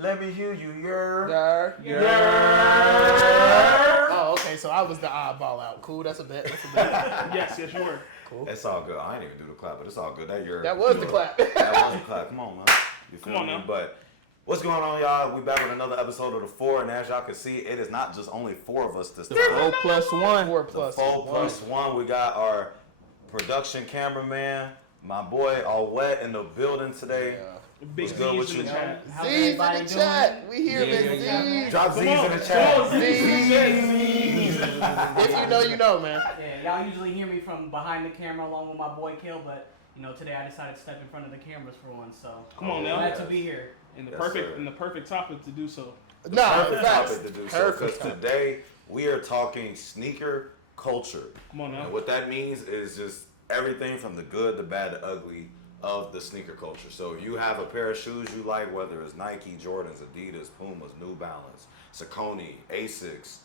Let me hear you, Oh, okay. So I was the oddball out. Cool. That's a bet. Yes, you were. Cool. It's all good. I ain't even do the clap, but it's all good. That was the clap. That was the clap. Come on, man. You feel Come on me? now. But what's going on, y'all? We back with another episode of The Four, and as y'all can see, it is not just only four of us this time. 4 plus 1. 4 The plus 4 plus 1. We got our production cameraman, my boy, all wet in the building today. Yeah. Big What's good Z's with in you? the chat. How's Z's in everybody the doing? chat. We here, Yeah. man. Drop Z's Come on, in the chat. come on, Z's. If you know, you know, man. Yeah, y'all usually hear me from behind the camera along with my boy Kill, but today I decided to step in front of the cameras for once, so Come on now. glad to be here. And Yes, sir. the perfect topic to do so. Nah, Perfect facts. topic to do so. Because Perfect. today we are talking sneaker culture. Come on now. And what that means is just everything from the good, the bad, the ugly of the sneaker culture. So if you have a pair of shoes you like, whether it's Nike, Jordans, Adidas, Pumas, New Balance, Saucony, Asics,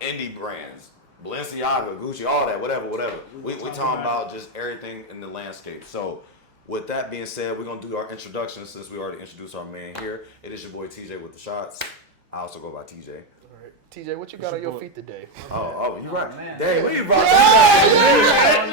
indie brands, Balenciaga, Gucci, all that, whatever. We talking about just everything in the landscape. So with that being said, we're going to do our introduction since we already introduced our man here. It is your boy TJ with the shots. I also go by TJ. All right. TJ, what you got on your feet today? Oh, you right. man. Dang, we brought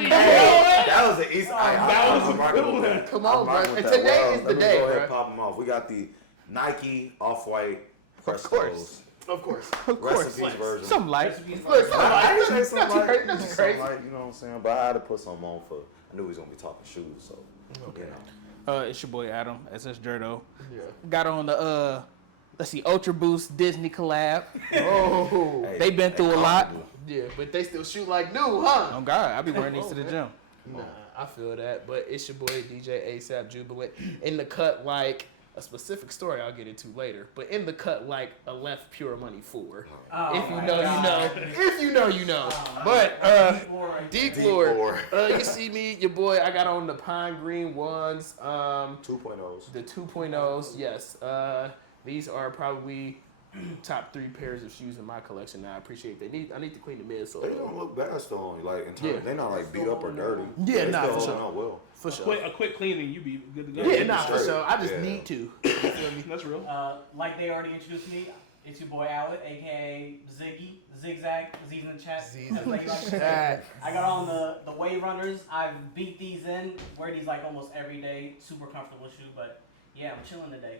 that was the East. That was I'm rocking with that. Come on, I'm rocking bro. with And that. today Well, is the let me day, go ahead bro. and pop them off. We got the Nike Off-White Prestos. Of course. Of course. Recipes version. Some light. Look, I didn't say something not too crazy. like, Not too something crazy. like, you know what I'm saying? But I had to put something on for, I knew we was going to be talking shoes, so, Okay. you know. It's your boy Adam, SS Jerdo. Yeah. Got on the let's see, Ultra Boost Disney collab. Oh. Hey, They been through a lot. Yeah, but they still shoot like new, huh? Oh God, I be wearing these to the gym. Nah, I feel that. But it's your boy DJ ASAP Jubilant in the cut like a specific story I'll get into later. But in the cut like a Left Pure Money 4. Oh, If you my know, you God. know. If you know, you know. Oh, But Deep Deep Lord. Lord, you see me, your boy. I got on the pine green ones. 2.0s. The 2.0s, yes. These are probably top 3 pairs of shoes in my collection. Now I appreciate they need. I need to clean the midsole. They don't look bad still on you, like, in terms, Yeah. they're not, like, beat up or dirty. Yeah, They nah, still for holding sure. up well. For sure. A quick cleaning, you be good to go. Yeah, nah, for straight. sure. I just Yeah. need to. You feel me? That's real. Like they already introduced me, it's your boy Alec, aka Ziggy, Zigzag, Z's in the chat. Z's as they like to say. Chat. I got on the Wave Runners. I've beat these in, wear these like almost every day. Super comfortable shoe, but yeah, I'm chilling today.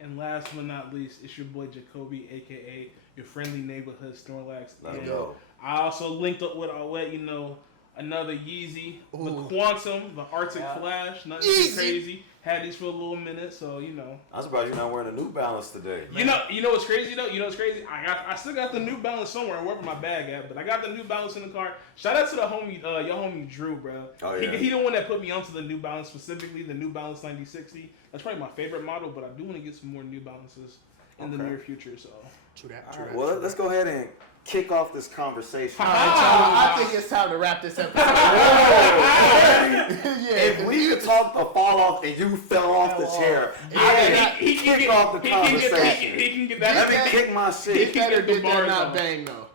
And last but not least, it's your boy Jacoby, aka your friendly neighborhood Snorlax. Let's And go. I also linked up with another Yeezy, the Ooh. Quantum, the Arctic Yeah. Flash. Nothing Yeezy. too crazy. Had these for a little minute, so I'm surprised you're not wearing a New Balance today. You know what's crazy though? You know what's crazy? I still got the New Balance somewhere, wherever my bag at. But I got the New Balance in the car. Shout out to the homie, your homie Drew, bro. Oh, yeah. He the one that put me onto the New Balance, specifically the New Balance 9060. That's probably my favorite model, but I do want to get some more New Balances in the Okay. near future. So True that. All True right, that. well, let's go ahead and kick off this conversation. All right, y'all, I think it's time to wrap this episode. If we could talk the fall off and you fell off the chair, he can kick get off the he can get conversation. he can get Let that. me kick my It shit. better get the did that bars not on. bang though.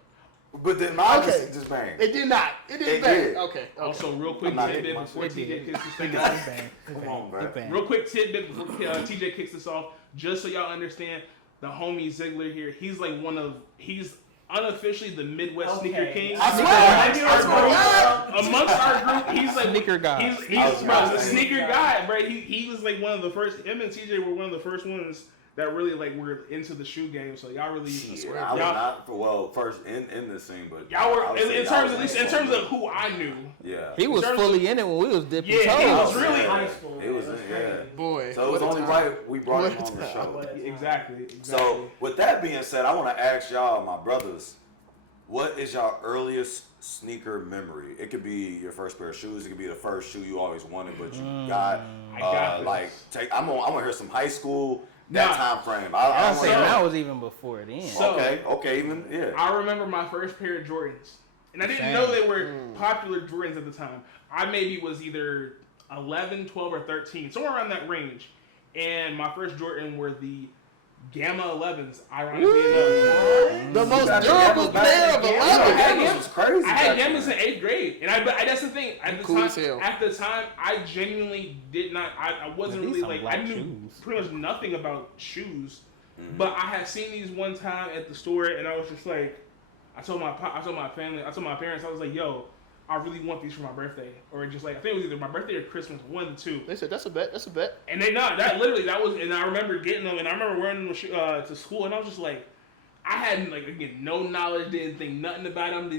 But then mine Okay. just bang. It did not. It didn't It bang. did. Okay. Also, real quick I'm not tidbit hitting my before shit. TJ kicks this thing Bang, off. bang, Come on, bro. bang. Real quick tidbit before TJ kicks this off, just so y'all understand, the homie Ziegler here, he's unofficially the Midwest Okay. sneaker king. I swear. I swear. Amongst our group, he's like Sneaker guy. He's bro, the sneaker guy, bro. He was like one of the first. Him and TJ were one of the first ones that really like were into the shoe game. So y'all really, Yeah, I was y'all, not well first in this scene, but y'all were I would say in y'all terms was at least like in terms of something. who I knew. Yeah. He was terms fully in it when we was dipping Yeah, toes. he was really high school. It was That's yeah. crazy. Boy. So it was what a only time. right we brought What him a on the time. show. Exactly. So with that being said, I want to ask y'all, my brothers, what is y'all earliest sneaker memory? It could be your first pair of shoes. It could be the first shoe you always wanted, but you got. I got this. like I want to hear some high school that Nah. time frame. I was wanna saying hear- that was even before then. So- okay, even yeah. I remember my first pair of Jordans, and I didn't Same. know they were popular Jordans at the time. I maybe was either 11, 12, or 13, somewhere around that range. And my first Jordan were the Gamma 11s, ironically enough. The most That's durable back pair of then. 11. Gammas was crazy. I had back Gammas then. in 8th grade, and that's the thing. At the Cool time, as hell. at the time, I genuinely did not. I wasn't Man, these really some like black I knew shoes. pretty much nothing about shoes. But I had seen these one time at the store, and I was just like, I told my family, I told my parents, I was like, yo, I really want these for my birthday, or just like I think it was either my birthday or Christmas, one of the two. They said that's a bet. That's a bet. And they not that literally that was, and I remember getting them, and I remember wearing them to school, and I was just like, I had like again no knowledge, didn't think nothing about them,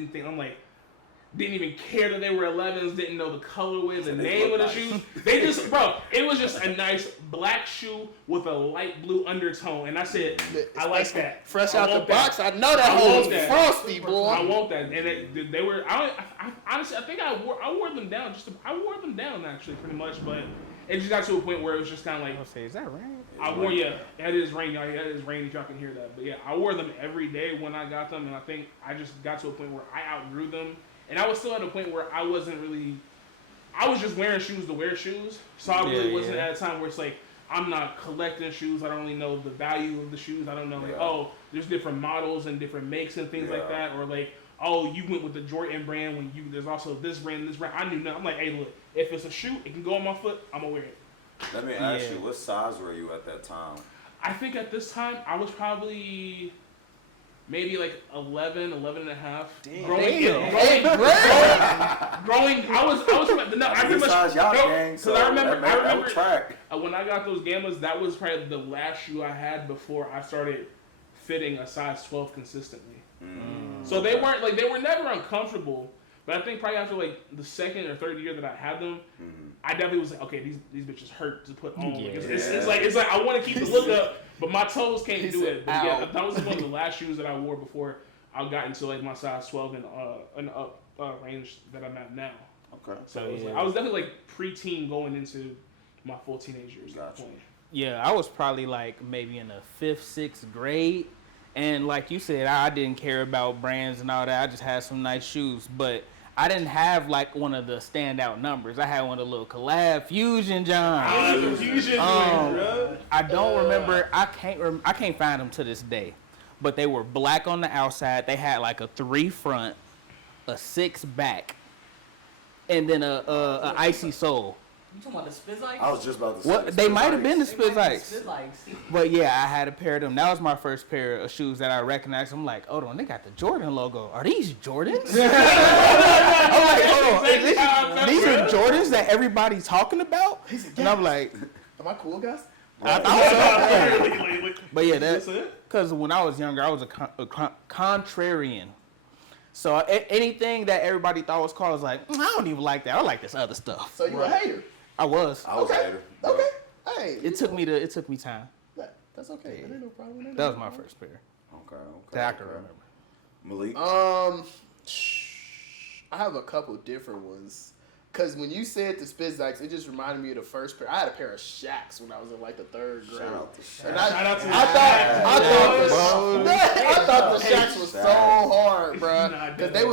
didn't even care that they were 11s, didn't know the colorway, the name of the shoes. They just, bro, it was just a nice black shoe with a light blue undertone. And I said, I like that. Fresh out the box, I know that whole frosty, boy. I want that. And they were, I honestly, I think I wore them down. I wore them down actually pretty much, but it just got to a point where it was just kind of like, Say, is that rain? I wore, yeah, it is rain, y'all. It is rain if y'all can hear that. But yeah, I wore them every day when I got them, and I think I just got to a point where I outgrew them. And I was still at a point where I was just wearing shoes to wear shoes. So I really wasn't at a time where it's like, I'm not collecting shoes. I don't really know the value of the shoes. I don't know, like, oh, there's different models and different makes and things like that. Or like, oh, you went with the Jordan brand when there's also this brand, this brand. I knew nothing. I'm like, hey, look, if it's a shoe, it can go on my foot, I'm going to wear it. Let me ask you, what size were you at that time? I think at this time, I was probably maybe like 11 and a half. Damn. Growing, I was no, I pretty much because I remember when I got those Gammas, that was probably the last shoe I had before I started fitting a size 12 consistently. So they were never uncomfortable, but I think probably after like the second or third year that I had them, I definitely was like, okay, these bitches hurt to put on. Yeah. It's like I want to keep the look up, but my toes can't do it. But yeah, that was one of the last shoes that I wore before I got into like my size 12 and up range that I'm at now. Okay. So it was like, I was definitely like preteen going into my full teenage years. Gotcha. Yeah, I was probably like maybe in the 5th, 6th grade. And like you said, I didn't care about brands and all that. I just had some nice shoes. But I didn't have like one of the standout numbers. I had one of the little collab Fusion Johns. I don't remember. I can't find them to this day. But they were black on the outside. They had like a 3 front, a 6 back, and then a icy sole. You talking about the Spizikes? I was just about to say. What they might have been the Spizikes. Spizikes. But yeah, I had a pair of them. That was my first pair of shoes that I recognized. I'm like, hold on, they got the Jordan logo. Are these Jordans? I'm like, hold on, these are Jordans that everybody's talking about? And I'm like, am I cool, guys? But yeah, that's because when I was younger, I was a contrarian. So anything that everybody thought was cool, I was like, I don't even like that. I like this other stuff. So you a hater? I was. I was a hater. Okay. Hey. It took me time. That's okay. That ain't no problem. That was my first pair. Okay. That I can remember. Malik? I have a couple different ones. Cause when you said the Spizikes, it just reminded me of the first pair. I had a pair of Shaqs when I was in like the 3rd grade. Shout out to Shaq. And I thought the Shaqs was so hard, bro. Cause they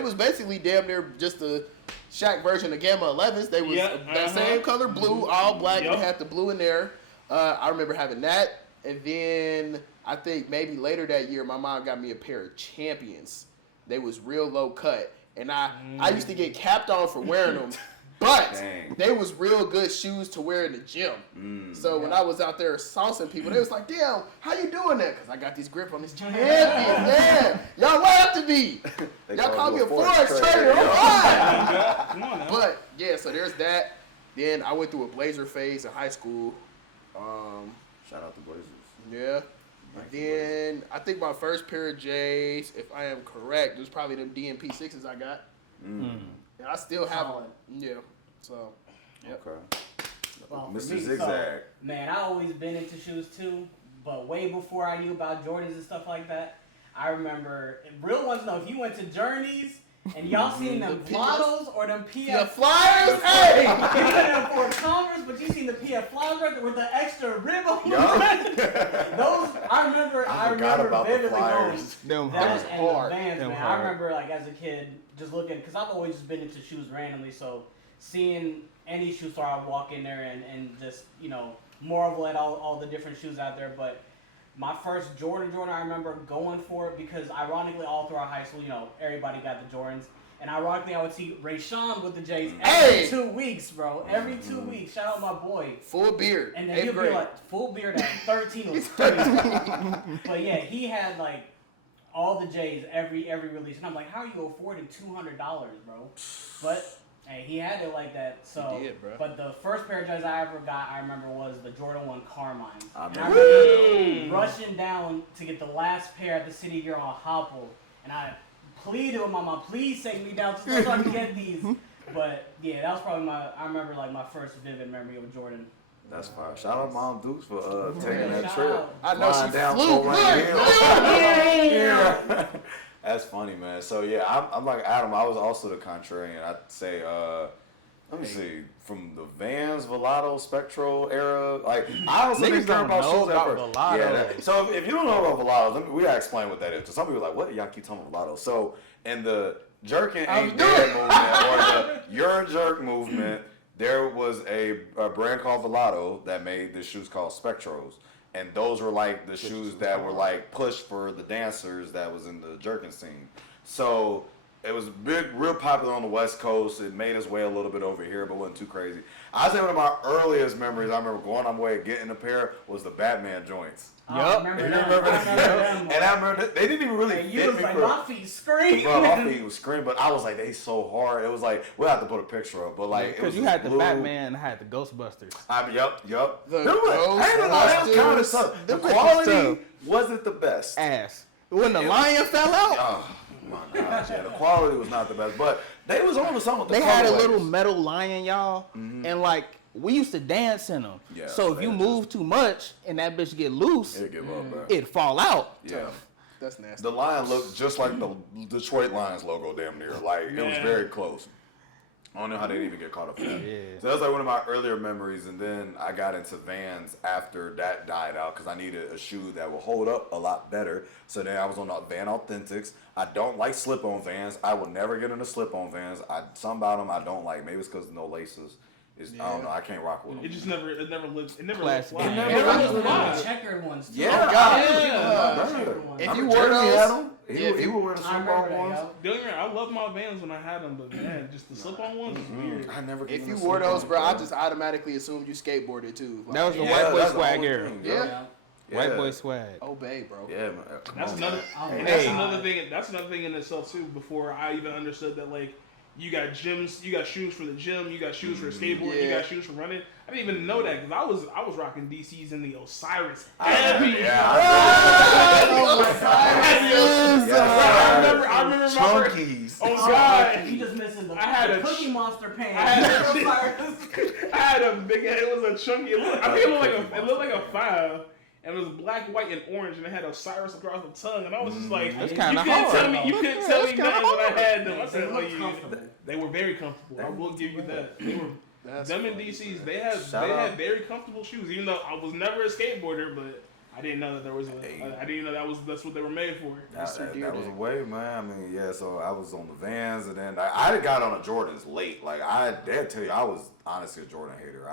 was basically damn near just the Shaq version of Gamma 11s. They was that same color blue, all black. They had the blue in there. I remember having that, and then I think maybe later that year, my mom got me a pair of Champions. They was real low cut. And I used to get capped on for wearing them, but they was real good shoes to wear in the gym. So when I was out there saucing people, they was like, damn, how you doing that? Because I got these grip on these Champions, man. Y'all laugh to me. Y'all call me a Forex trader. All right. Come on now. But, yeah, so there's that. Then I went through a blazer phase in high school. Shout out to Blazers. Yeah. And then I think my first pair of J's, if I am correct, was probably them DMP 6s I got. And I still have them. Yeah. So, yep. Okay. Well, Mr. me, Zigzag. Man, I always been into shoes too, but way before I knew about Jordans and stuff like that. I remember, real ones know, if you went to Journeys and y'all seen them Blottos or them PF Flyers, hey! You went them for Converse, but you seen the PF Flyers right there with the extra rib on those, I remember vividly going. That was hard. Vans, man. I remember like as a kid just looking, because I've always just been into shoes randomly, so seeing any shoe store I walk in there and just, marvel at all the different shoes out there. But my first Jordan, I remember going for it because ironically all throughout high school, everybody got the Jordans. And ironically, I would see Rayshawn with the J's every 2 weeks, bro. Every 2 weeks. Shout out my boy. Full beard. And then he'll be like, full beard at 13 was crazy. But yeah, he had like all the J's every release. And I'm like, how are you affording $200, bro? But hey, he had it like that. So, he did, bro. But the first pair of J's I ever got, I remember, was the Jordan 1 Carmine. I remember rushing down to get the last pair at the City Gear on Hopple. And I pleaded with my mom, please take me down so I can get these. But yeah, that was probably I remember like my first vivid memory of Jordan. That's fine. Shout out Mom Dukes for taking that trip. I know she flew. That's funny, man. So yeah, I'm like Adam. I was also the contrarian. I'd say, let me see, from the Vans, Volato, Spectro era. Like I also didn't care about shoes at first. Yeah. So if you don't know about Volatos, we gotta explain what that is. So some people are like, what? Y'all keep talking about Volato. So in the Jerkin Ain't Dead movement or the You're a Jerk movement, there was a brand called Volato that made the shoes called Spectros. And those were like the shoes that were like pushed for the dancers that was in the jerkin scene. So it was real popular on the West Coast. It made its way a little bit over here, but wasn't too crazy. I say one of my earliest memories, I remember going on my way getting a pair, was the Batman joints. Yup. And I remember they didn't even really fit you was me like, my feet screaming. Bro, my feet was screaming, but I was like, they so hard. It was like, we'll have to put a picture up, but like, because you had the Batman and I had the Ghostbusters. Yup. The The quality wasn't the best. Ass. When the lion fell out. Oh my gosh, yeah, the quality was not the best, but they was on to something. They had a little metal lion, y'all, and like we used to dance in them. Yeah, so if you move too much and that bitch get loose, it'd fall out. Yeah. That's nasty. The lion looked just like the Detroit Lions logo, damn near. Like it was very close. I don't know how they didn't even get caught up in that. Yeah. So that's like one of my earlier memories, and then I got into Vans after that died out because I needed a shoe that would hold up a lot better. So then I was on the Van Authentics. I don't like slip-on Vans. I will never get into slip-on Vans. Some about them I don't like. Maybe it's because no laces. I don't know. I can't rock with them. It never looked Classic. fly. It never looked checkered ones too. Yeah. Oh, God. If you wore those, he would wear the slip-on ones. I love my Vans when I had them, but man, just the slip-on ones is weird. I never. If you wore those, bro, I just automatically assumed you skateboarded too. Like, That was the white boy swag era. Yeah. White boy swag. Obey, bro. Yeah, man. That's another. And that's another thing. That's another thing in itself too. Before I even understood that, like, you got gyms, you got shoes for the gym, you got shoes for skateboard, you got shoes for running. I didn't even know that because I was rocking DCs in the Osiris. I remember my first. Oh God! You just missing the. I had a Cookie Monster pants. I had a big. It was a chunky. I think it looked like a 5. And it was black, white, and orange, and it had Osiris across the tongue, and I was just like, that's kind of hard. You couldn't tell me nothing when I had them. I said, they were very comfortable. I will give you that. They were them in DCs. They had very comfortable shoes. Even though I was never a skateboarder, but I didn't know that there was I didn't know that's what they were made for. That was a way, man. I mean, yeah. So I was on the Vans, and then I got on the Jordans late. Like they'd tell you, I was honestly a Jordan hater.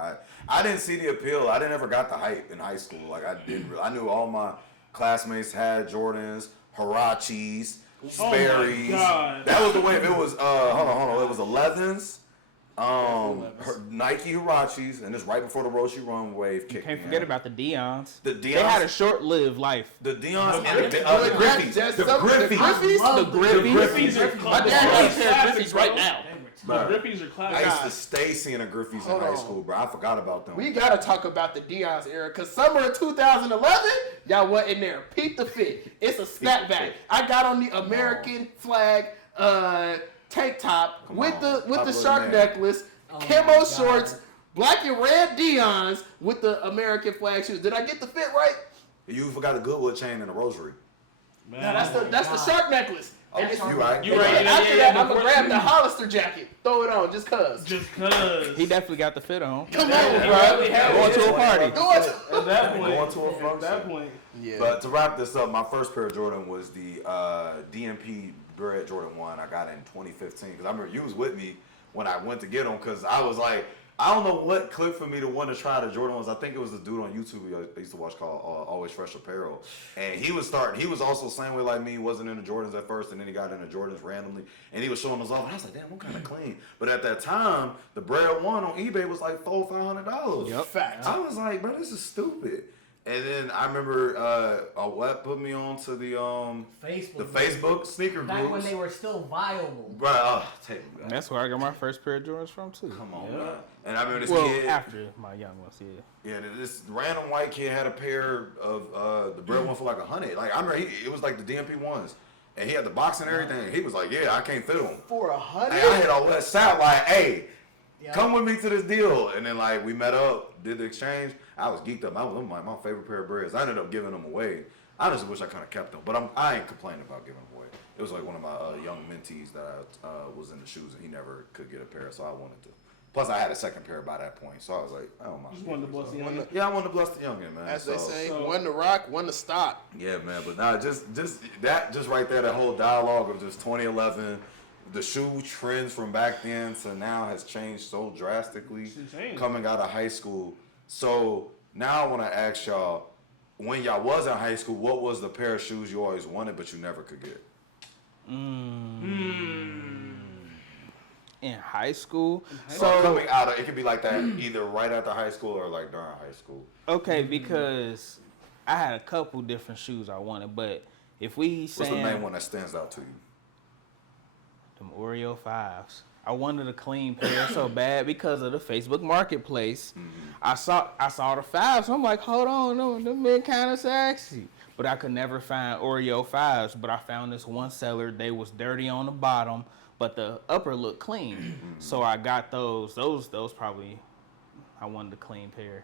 I didn't see the appeal. I never got the hype in high school. Like I didn't. I knew all my classmates had Jordans, Huaraches, Sperry's. That was the wave. It was hold on. It was 11s. Nike Huaraches, and this right before the Rossi Run wave kicked. Can't forget about the Deons. The Deons. They had a short-lived life. The Deons and the Griffies. The Griffies. My dad has a pair of Griffies right now. The Griffies are classic. I used to stay seeing the Griffies in high school, bro. I forgot about them. We gotta talk about the Deion's era, cause summer of 2011, y'all went in there. Peep the fit. It's a snapback. I got on the American flag tank top with the shark necklace, camo shorts, black and red Deion's with the American flag shoes. Did I get the fit right? You forgot the Goodwood chain and the rosary. Man, no, that's the shark necklace. Oh, you right. After that, I'm gonna grab the Hollister jacket, throw it on, just cause. He definitely got the fit on. Come on, bro. Going to a party. At that point. Going to a function. At that point. Yeah. But to wrap this up, my first pair of Jordan was the DMP Bred Jordan 1 I got in 2015. Because I remember you was with me when I went to get them, because I was like, I don't know what clicked for me to want to try the Jordan ones. I think it was the dude on YouTube I used to watch called Always Fresh Apparel. And he was also the same way like me, wasn't into Jordans at first, and then he got into Jordans randomly. And he was showing us off, and I was like, damn, I'm kind of clean. But at that time, the Braille one on eBay was like $400-$500. Yep. Fact. I was like, bro, this is stupid. And then I remember what put me on to the Facebook sneaker groups. Back when they were still viable. Bro, that's where I got my first pair of Jordans from too. Come on, man. And I remember this kid. After my young ones, Yeah, this random white kid had a pair of the Braille one for like $100. Like I remember, it was like the DMP ones, and he had the box and everything. He was like, "Yeah, I can't fit them for $100." I had all that sound like, "Hey, come with me to this deal." And then like we met up, did the exchange. I was geeked up. I was like my favorite pair of Brails. I ended up giving them away. I just wish I kind of kept them, but I ain't complaining about giving them away. It was like one of my young mentees that I was in the shoes, and he never could get a pair, so I wanted to. Plus, I had a second pair by that point, so I was like, I don't mind. Just wanted to bless the youngin'. Yeah, I wanted to bless the youngin', man. As they say, one to rock, one to stop. Yeah, man, but nah, just right there, that whole dialogue of just 2011, the shoe trends from back then to now has changed so drastically. Coming out of high school, so now I want to ask y'all, when y'all was in high school, what was the pair of shoes you always wanted but you never could get? In high school? So coming out of, it could be like that either right after high school or like during high school. Okay, because I had a couple different shoes I wanted, but if we What's the main one that stands out to you? Them Oreo 5s. I wanted a clean pair so bad because of the Facebook Marketplace. I saw the 5s, so I'm like, hold on, no, them been kind of sexy. But I could never find Oreo 5s. But I found this one seller. They was dirty on the bottom, but the upper looked clean. So I got those. Those probably, I wanted a clean pair.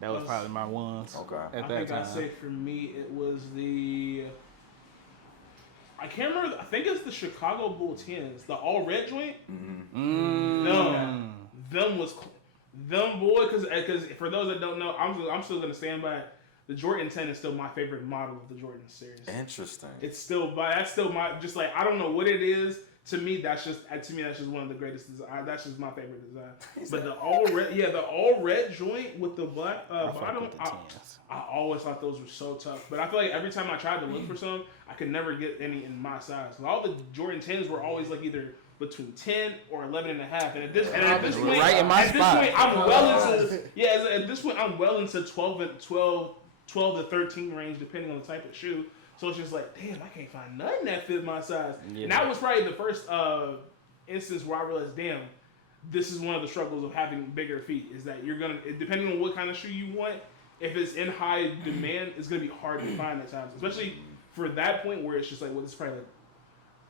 That was probably my ones. Okay. I think I'd say for me it was the. I can't remember. I think it's the Chicago Bull 10s, the all red joint. Them was them boy. Because for those that don't know, I'm still gonna stand by. The Jordan 10 is still my favorite model of the Jordan series. Interesting. It's still, that's still my, just like, I don't know what it is. To me, that's just one of the greatest designs. That's just my favorite design. But the all red joint with the black bottom, I always thought those were so tough. But I feel like every time I tried to look for some, I could never get any in my size. All the Jordan 10s were always like either between 10 or 11 and a half. And at this point, right in my spot. At this point, I'm well into 12 to 13 range, depending on the type of shoe. So it's just like, damn, I can't find nothing that fit my size. Yeah. And that was probably the first instance where I realized, damn, this is one of the struggles of having bigger feet, is that you're going to, depending on what kind of shoe you want, if it's in high demand, it's going to be hard to find at times. Especially for that point where it's just like, well, it's probably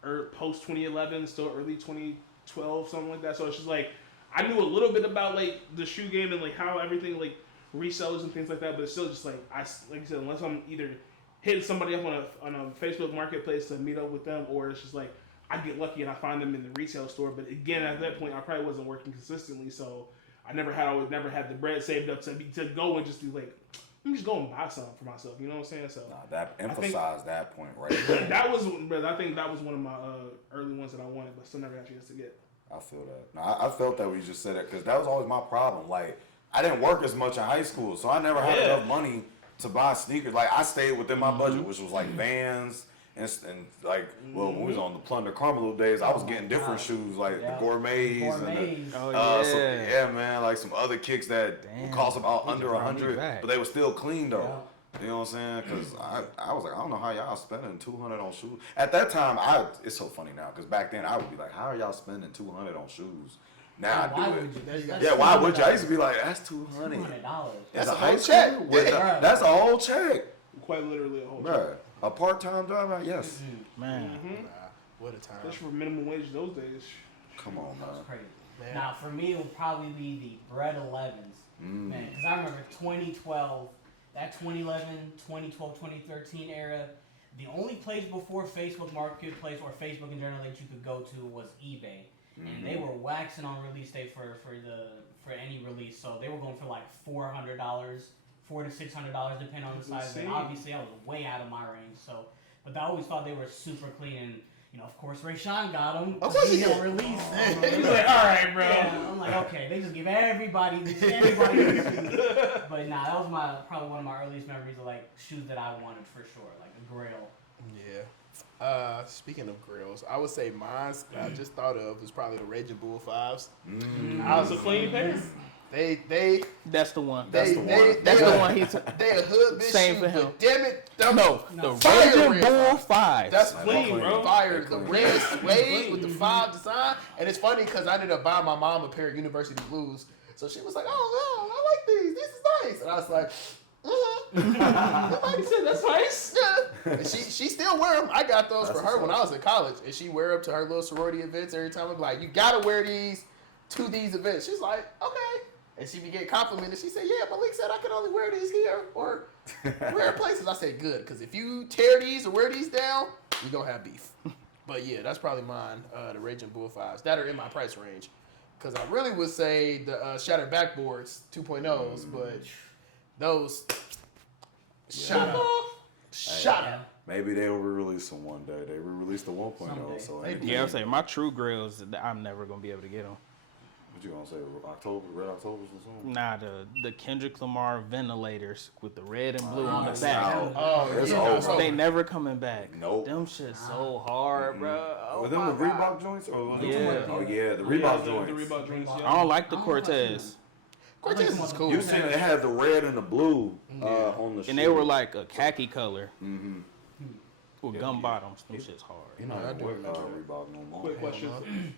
like post 2011, still early 2012, something like that. So it's just like, I knew a little bit about like the shoe game and like how everything like resells and things like that, but it's still just like, like you said, unless I'm either hitting somebody up on a Facebook Marketplace to meet up with them, or it's just like I get lucky and I find them in the retail store. But again, at that point, I probably wasn't working consistently, so I never had the bread saved up to go and just be like, let me just go and buy something for myself. You know what I'm saying? So that emphasized that point right there. I think that was one of my early ones that I wanted, but still never had a chance to get. I feel that. No, I felt that when you just said that, because that was always my problem. Like, I didn't work as much in high school, so I never had enough money to buy sneakers. Like, I stayed within my budget, which was like Vans and like, well, when we was on the Plunder Carmelo days, I was getting different shoes, like the Gourmets. And man, like some other kicks that would cost about under $100, but they were still clean though. Yeah. You know what I'm saying? Because I was like, I don't know how y'all spending $200 on shoes. At that time, it's so funny now, because back then I would be like, how are y'all spending $200 on shoes? Now I do it. Why would you? I used to be like, that's $200. That's a whole check. That's a whole check. Quite literally a whole check. A part-time job, yes. Man. What a time. Especially for minimum wage those days. Come on, man. That's crazy. Man. Now, for me, it would probably be the Bread 11s. Man, because I remember 2012, that 2011, 2012, 2013 era, the only place before Facebook Marketplace or Facebook in general that you could go to was eBay. And they were waxing on release day for any release. So they were going for like $400, $400 to $600 depending on the size. And obviously I was way out of my range. So, but I always thought they were super clean. And of course, Rayshawn got them. Of course he don't did. release. He's like, all right, bro. Yeah, I'm like, okay, they just give everybody these shoes. But nah, that was probably one of my earliest memories of like shoes that I wanted for sure, like a Grail. Yeah. Speaking of grills, I would say mine. I just thought of was probably the Raging Bull 5s. I was a clean pair. They. That's the one. That's the one. He took. They a hood bitch Same shoe, for him. but damn it, The fire Raging Bull 5. That's clean, bro. Fire. The red suede with the 5 design, and it's funny because I ended up buying my mom a pair of University Blues, so she was like, "Oh no, I like these. This is nice," and I was like. He said that's nice. Yeah. And she still wear them. I got those for her when I was in college, and she wear them to her little sorority events every time. I'm like, you gotta wear these to these events. She's like, okay, and she be getting complimented. She said, yeah, Malik said I can only wear these here or rare places. I said, good, because if you tear these or wear these down, we gonna have beef. But yeah, that's probably mine. The Raging Bull 5s that are in my price range, because I really would say the Shattered Backboards 2.0s, but those shot up. Shot up. Maybe they'll re-release them one day. They re-released the 1.0, so Yeah, I'm saying my true grills, I'm never gonna be able to get them. What you gonna say? Red Octobers or something? Nah, the Kendrick Lamar ventilators with the red and blue on the back. It's over. They never coming back. Nope. Them shit so hard, bro. Were them the Reebok joints? Or Yeah. Oh yeah, the Reebok joints. The Reebok joints. I don't like the Cortez. Cortez is cool. You seen it had the red and the blue on the shoe. And they were like a khaki color with gum bottoms. Them shit's hard. You know, I do Reebok no more. Quick question.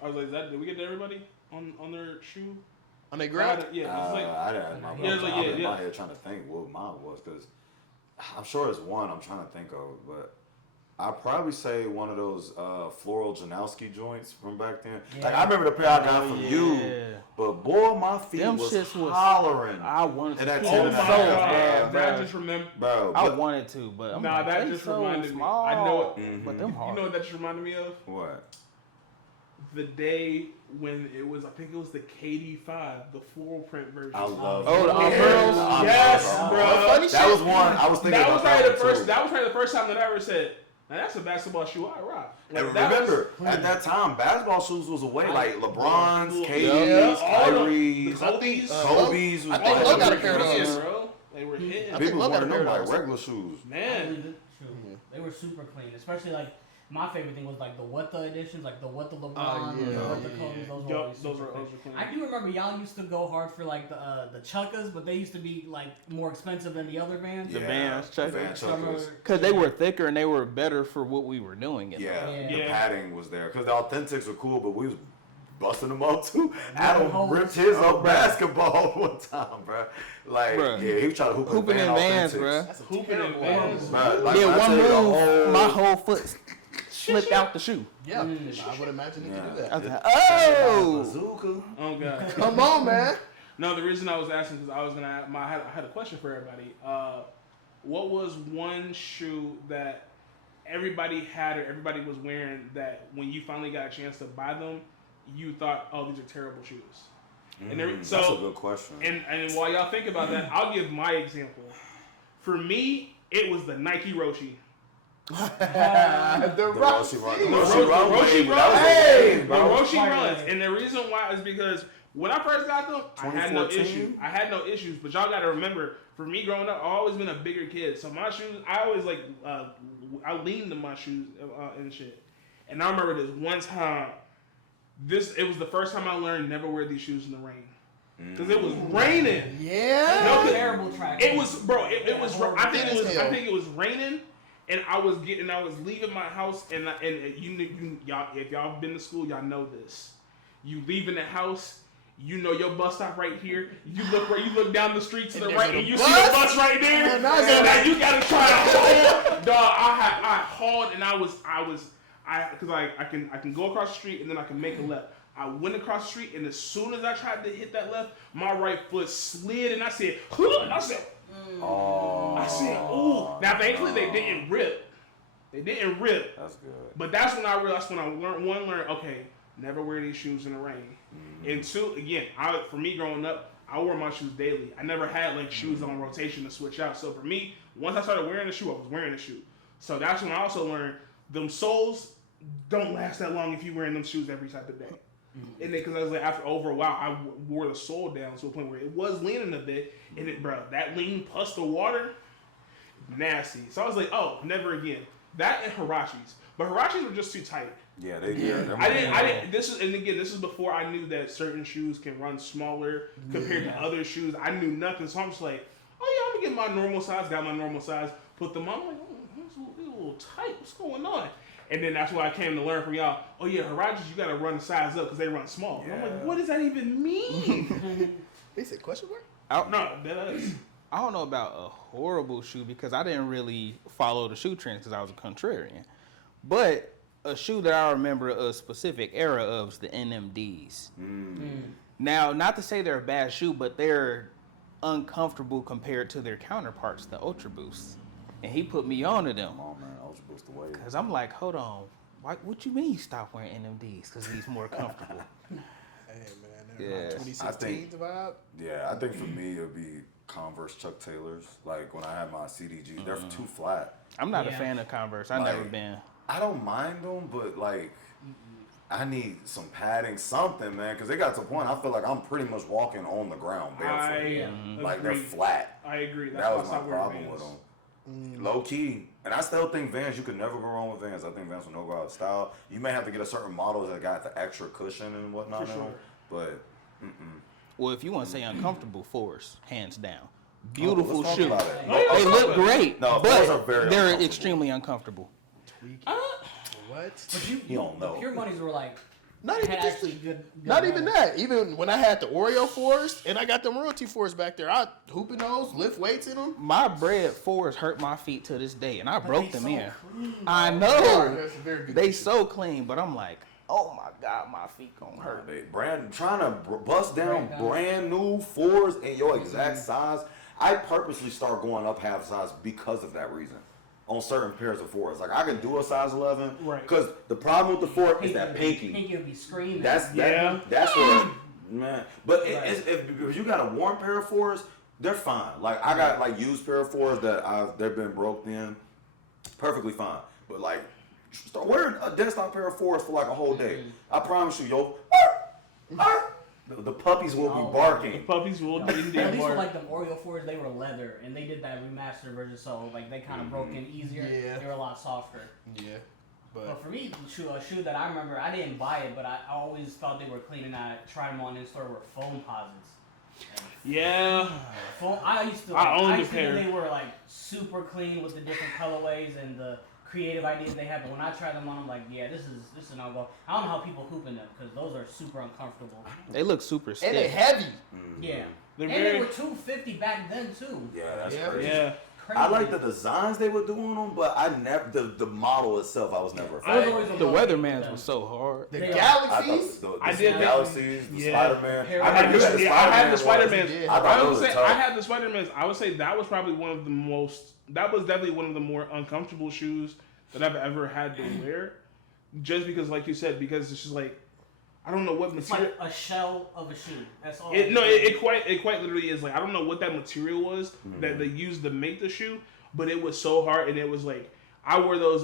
I was like, did we get to everybody on their shoe? On their ground? Yeah. It's like, I didn't know. Yeah, it's like, I'm in my head trying to think what mine was, because I'm sure it's one I'm trying to think of, but I'd probably say one of those floral Janowski joints from back then. Yeah. Like I remember the pair I got from you, but boy, my feet Them was shits was hollering. I wanted to. And oh that my so god, bad, that just remember. Bro, I but wanted to, but I'm Nah, like, that they just so reminded me. small. I know it. But them You hard. know what that just reminded me of? what? The day when it was, I think it was the KD5, the floral print version. I love Oh, the umbrellas? Yes, bro. Funny That shit. was one I was thinking That was about probably the one, first. too. That was probably the first time that I ever said, "Now that's a basketball shoe I rock." Like, And that remember, was- at that time, basketball shoes was away. Like LeBron's, Yeah. KD's, All the Kyrie's, Kobe's. Kobe's. I think Lo got a pair of Yeah, those. bro. They were hitting. I think People Lo got a wanted pair them of like those. regular shoes. Man. They were super clean, especially like my favorite thing was like the What the editions, like the What the LeBron, yeah, the What the yeah, Kobe. yeah. Those were Yup, always those super were clean. clean. I do remember y'all used to go hard for like the Chukkas, but they used to be like more expensive than the other bands. The Vans, the Chuckers. Van So I remember- Chuckers. Because they were thicker and they were better for what we were doing. In them. Yeah, the Yeah. padding was there. Because the Authentics were cool, but we was busting them up too. Adam holes. ripped his Oh, up basketball one time, bro. Like, Bruh. yeah, he was trying to hoop Hooping in Vans, Authentics. bro. That's a Hooping terrible in Vans. Bruh, like, Yeah, when I one tell you the move, my whole foot slipped out the shoe. Yeah, I would imagine you could do I that. was like, oh! Bazooka. Oh god. Come on, man. No, the reason I was asking because I was gonna. I had a question for everybody. What was one shoe that everybody had or everybody was wearing that when you finally got a chance to buy them, you thought, "Oh, these are terrible shoes." And That's a good question. And while y'all think about that, I'll give my example. For me, it was the Nike Roshi. The Roshi run. Roshi. The Roshi run Roshi wave, run. that was a Hey, wave, the bro. Roshi runs, and the reason why is because when I first got them, I had no 2014? issue. I had no issues, but y'all got to remember, for me growing up, I've always been a bigger kid, so my shoes, I always like, I leaned in my shoes and shit. And I remember this one time, it was the first time I learned never wear these shoes in the rain. Because it was raining. Yeah. No, terrible track. It was, bro. It was. I think it was. Hell. I think it was raining, and I was leaving my house, and y'all, if y'all been to school, y'all know this. You leaving the house, you know your bus stop right here. You look down the street to the And right, there's and a you bus? see the bus right there. Man, now I And gotta- now you gotta try to haul. Dog, I hauled, and because I can go across the street, and then I can make a left. I went across the street, and as soon as I tried to hit that left, my right foot slid, and I said, "Huh," I said, "Ooh." Now, thankfully, they didn't rip. That's good. But that's when I realized, when I learned, okay, never wear these shoes in the rain. And two, again, for me growing up, I wore my shoes daily. I never had like shoes on rotation to switch out. So for me, once I started wearing the shoe, I was wearing the shoe. So that's when I also learned them soles don't last that long if you're wearing them shoes every type of day. And then, because I was like, after over a while, I wore the sole down to a point where it was leaning a bit, and that lean plus the water, nasty. So I was like, oh, never again. That and Hirachis, but Hirachis were just too tight. Yeah, they I didn't. This is before I knew that certain shoes can run smaller compared to other shoes. I knew nothing, so I'm just like, oh yeah, I'm gonna get my normal size. Got my normal size. Put them on. I'm like, oh, it's a little tight. What's going on? And then that's what I came to learn from y'all. Oh yeah, Hirachis, you gotta run the size up because they run small. Yeah. And I'm like, what does that even mean? They said question mark? No, that is. I don't know about a horrible shoe because I didn't really follow the shoe trends because I was a contrarian. But a shoe that I remember a specific era of is the NMDs. Now, not to say they're a bad shoe, but they're uncomfortable compared to their counterparts, the Ultra Boosts. And he put me onto them. Come on, man. Ultra Boost the way. Because I'm like, hold on. What you mean you stop wearing NMDs? Because he's more comfortable. Hey, man. 2016 vibe? Yeah, I think for me, it would be Converse Chuck Taylors. Like, when I had my CDG, they're too flat. I'm not a fan of Converse. I've never been. I don't mind them, but, like, I need some padding, something, man, because they got to a point I feel like I'm pretty much walking on the ground barefoot. Like, they're flat. I agree. That was my problem with them. Low key, and I still think Vans, you could never go wrong with Vans. I think Vans will never go out of style. You may have to get a certain model that got the extra cushion and whatnot, but well, if you want to say uncomfortable, Force, hands down, beautiful shoe. They look great, no, but they're extremely uncomfortable. What? But you don't know. Pure Monies were like. Not even actually good not even that. Even when I had the Oreo fours and I got them royalty fours back there, I hooping those, lift weights in them. My bread fours hurt my feet to this day, and I broke them in. Clean, I know. That's a very good they so clean, but I'm like, oh my God, my feet gonna hurt. Trying to bust down brand new fours in your exact size. I purposely start going up half size because of that reason. On certain pairs of fours, like I can do a size 11, because the problem with the four is that pinky. Pinky would be screaming. That's what, man. But if you got a warm pair of fours, they're fine. Like I got like used pair of fours that they've been broke in, perfectly fine. But like, start wearing a desktop pair of fours for like a whole day. I promise you, the puppies will be barking. The puppies will At least with like the Oreo 4s, they were leather, and they did that remastered version, so like they kind of broke in easier. Yeah. They were a lot softer. Yeah. But for me, a shoe that I remember, I didn't buy it, but I always thought they were clean, and I tried them on in store, were foam posits. Yeah. I used to think they were like super clean with the different colorways and the creative ideas they have, but when I tried them on, I'm like, yeah, this is an all-go. I don't know how people hoop in them because those are super uncomfortable. They look super stiff. And they're heavy. Yeah. They were $250 back then too. Yeah, that's crazy. Yeah. Crazy. I like the designs they were doing them, but I never the model itself. I was never a fan. The Weathermans was so hard. The Galaxies. I did Galaxies, the Spider-Man. I had the Spider-Man. I had the Spider-Man. I would say that was probably one of the most. That was definitely one of the more uncomfortable shoes that I've ever had to wear. Just because, like you said, because it's just like I don't know what material. It's like a shell of a shoe. That's all. It quite literally is. Like I don't know what that material was that they used to make the shoe, but it was so hard, and it was like I wore those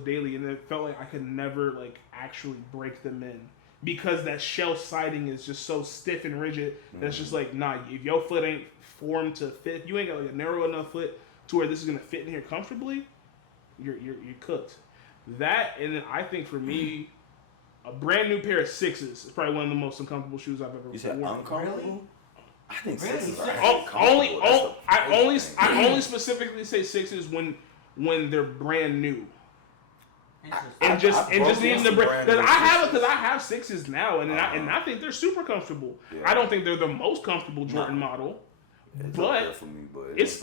daily, and it felt like I could never like actually break them in because that shell siding is just so stiff and rigid. That's just like nah. If your foot ain't formed to fit, if you ain't got like a narrow enough foot to where this is gonna fit in here comfortably, you're cooked. That, and then I think for me, a brand new pair of Sixes is probably one of the most uncomfortable shoes I've ever worn. You said uncomfortable? Really? I think Really? Sixes are I only specifically say Sixes when they're brand new. And just needing the brand because I have Sixes now and I think they're super comfortable. Yeah. I don't think they're the most comfortable Jordan model, but for me, but it's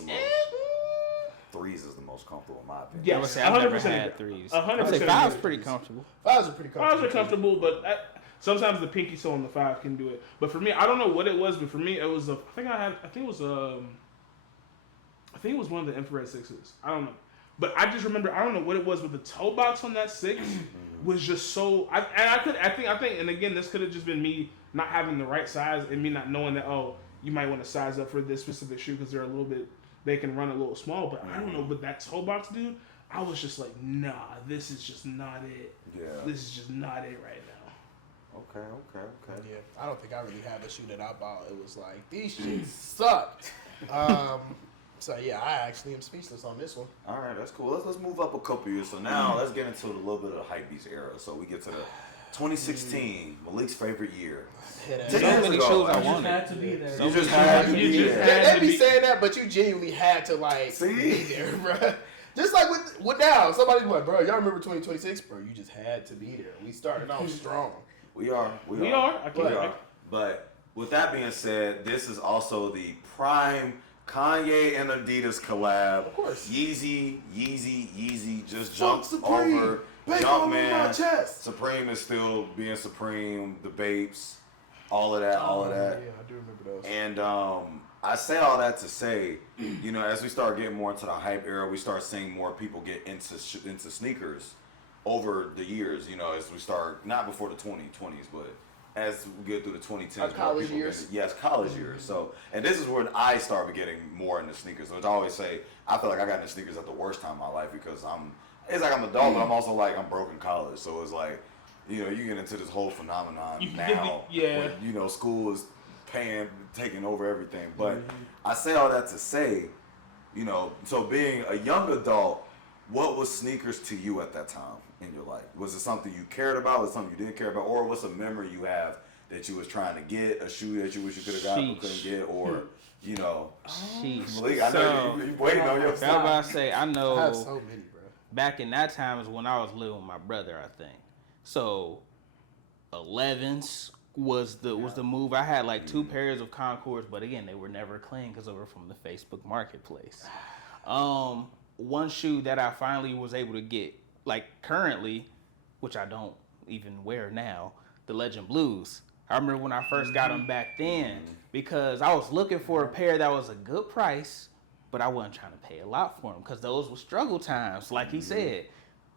threes is the most comfortable in my opinion. Yeah, I've never had threes. 100%. I say fives pretty comfortable. Fives are pretty comfortable. Fives are comfortable, but sometimes the pinky toe on the five can do it. But for me, I don't know what it was, but for me, it was I think it was one of the infrared Sixes. I don't know, but I just remember I don't know what it was, but the toe box on that Six was just so. I think, and again, this could have just been me not having the right size and me not knowing that you might want to size up for this specific shoe because they're a little bit. They can run a little small, but I don't know. But that toe box, dude, I was just like, nah, this is just not it. Yeah. This is just not it right now. Okay. Yeah, I don't think I really had a shoe that I bought. It was like, these shits sucked. So yeah, I actually am speechless on this one. All right, that's cool. Let's move up a couple years. So now let's get into a little bit of the Hypebeast era. So we get to the 2016, Malik's favorite year. So many shows I wanted. Had to be there. You just had to be there. They be saying that, but you genuinely had to like be there, bro. Just like with now, somebody's like, bro, y'all remember 2026, bro? You just had to be there. We started off strong. We are. But with that being said, this is also the prime Kanye and Adidas collab. Of course. Yeezy, just jumped over. Jumpman. Supreme is still being Supreme. The Babes, all of that. Yeah, I do remember those. And I say all that to say, you know, as we start getting more into the hype era, we start seeing more people get into sneakers over the years. You know, as we start, not before the 2020s, but as we get through the 2010s, college years. Yes, college years. So, and this is when I started getting more into sneakers. So I always say, I feel like I got into sneakers at the worst time of my life because it's like I'm an adult, but I'm also like I'm broke in college. So it's like, you know, you get into this whole phenomenon now. When, you know, school is taking over everything. But I say all that to say, you know, so being a young adult, what was sneakers to you at that time in your life? Was it something you cared about? Was it something you didn't care about? Or what's a memory you have that you was trying to get, a shoe that you wish you could have got but couldn't get, or, you know? Malik, I know you waiting on your stuff. I was about to say, I know I have so many, bro. Back in that time is when I was living with my brother, I think. So 11s was the move. I had like 2 pairs of Concords, but again, they were never clean because they were from the Facebook Marketplace. One shoe that I finally was able to get, like currently, which I don't even wear now, the Legend Blues. I remember when I first got them back then because I was looking for a pair that was a good price, but I wasn't trying to pay a lot for them because those were struggle times. Like he said,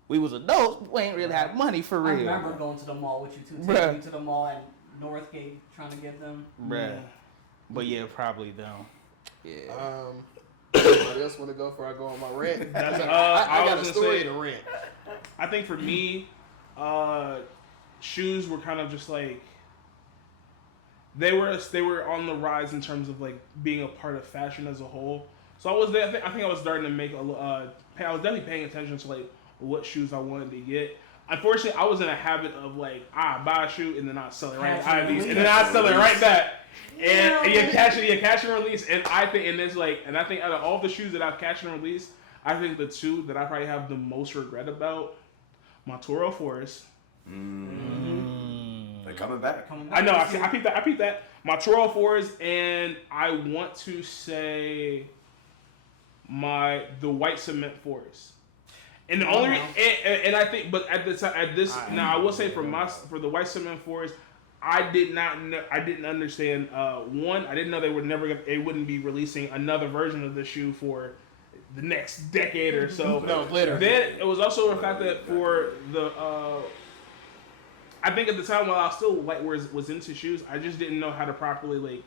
we was adults, we ain't really had money for real. I remember going to the mall with you two, taking me to the mall at Northgate trying to get them. Bruh. But yeah, probably them. Yeah. Anybody else want to go before I go on my rant? I got a story to rant. I think for me, shoes were kind of just like they were on the rise in terms of like being a part of fashion as a whole. So I was there. I think I was starting to make I was definitely paying attention to like what shoes I wanted to get. Unfortunately, I was in a habit of like buy a shoe and then I sell it right back, and then I sell it right back. And you catch and release, and I think out of all the shoes that I've catch and released, I think the 2 that I probably have the most regret about, my Toro 4s. They're coming back. I know. I peeped that. My Toro 4s, and I want to say the white cement 4s. And the only and I think, but at this now I will say for the white cement 4s. I didn't understand. One, I didn't know they wouldn't be releasing another version of the shoe for the next decade or so. No, later. Then it was also the fact that for the, I think at the time while I still was into shoes, I just didn't know how to properly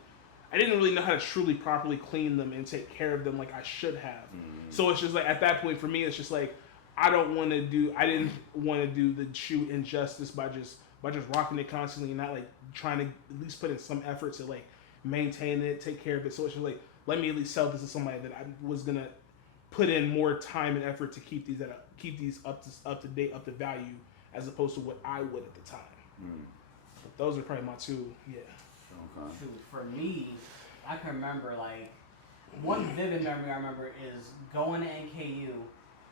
I didn't really know how to truly properly clean them and take care of them like I should have. So it's just like at that point for me, it's just like I didn't want to do the shoe injustice by just rocking it constantly and not like trying to at least put in some effort to like maintain it, take care of it. So it's just like, let me at least sell this to somebody that I was gonna put in more time and effort to keep these up to date, up to value, as opposed to what I would at the time. But those are probably my 2. Yeah. Okay. For me, I can remember like one vivid memory I remember is going to NKU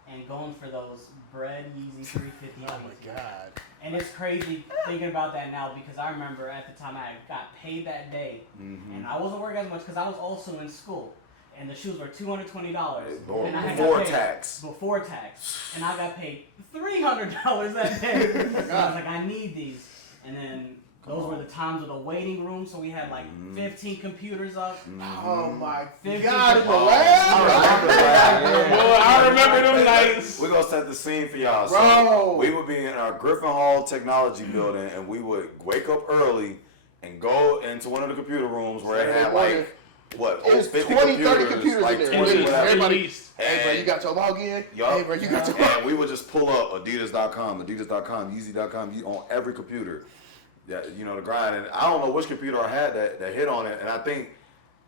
and going for those Bread Yeezy 350. Oh my God. And it's crazy thinking about that now because I remember at the time I got paid that day and I wasn't working as much because I was also in school. And the shoes were $220. And I before tax. Before tax. And I got paid $300 that day. And I was like, I need these. And then those were the times of the waiting room, so we had like 15 computers up. Oh my God! I remember them nights. We're gonna set the scene for y'all. Bro. So we would be in our Griffin Hall Technology building, and we would wake up early and go into one of the computer rooms where it had like what? It was 50 20, 30 computers like in there. 20, Everybody, hey, bro, you got your login? Yup. Hey, bro, you got your And we would just pull up Adidas.com, Yeezy.com on every computer. Yeah, you know, the grind. And I don't know which computer I had that hit on it. And I think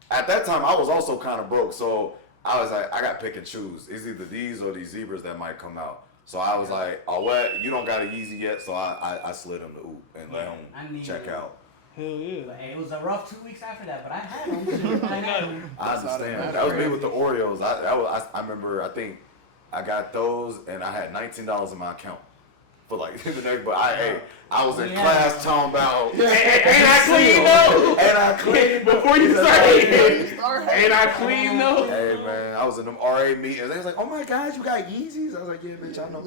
at that time I was also kind of broke. So I was like, I got to pick and choose. It's either these or these Zebras that might come out. So I was like, oh, what? You don't got a Yeezy yet? So I slid him to Oop and let him check out. Hell yeah. But, hey, it was a rough 2 weeks after that, but I had them. I understand. That was me with the Oreos. I remember, I think I got those and I had $19 in my account. For like the next, but I was in class talking about and I cleaned those. And I cleaned before you started. And I cleaned those. Hey man, I was in them RA meetings. They was like, "Oh my God, you got Yeezys?" I was like, "Yeah, bitch, I know."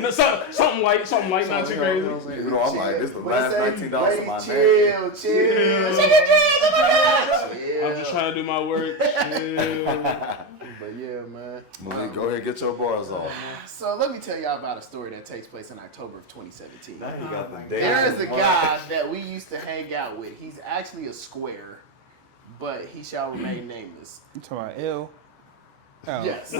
No, something light, not too crazy. You know, I'm like, this is the last $19 of my name. Chill. I'm just trying to do my work. Chill. But yeah, man. Malik, go ahead, get your bars off. So let me tell y'all about a story that takes place in October of 2017. Now you got the There is a guy that we used to hang out with. He's actually a square, but he shall remain nameless. You talking about L? Oh. Yes. So,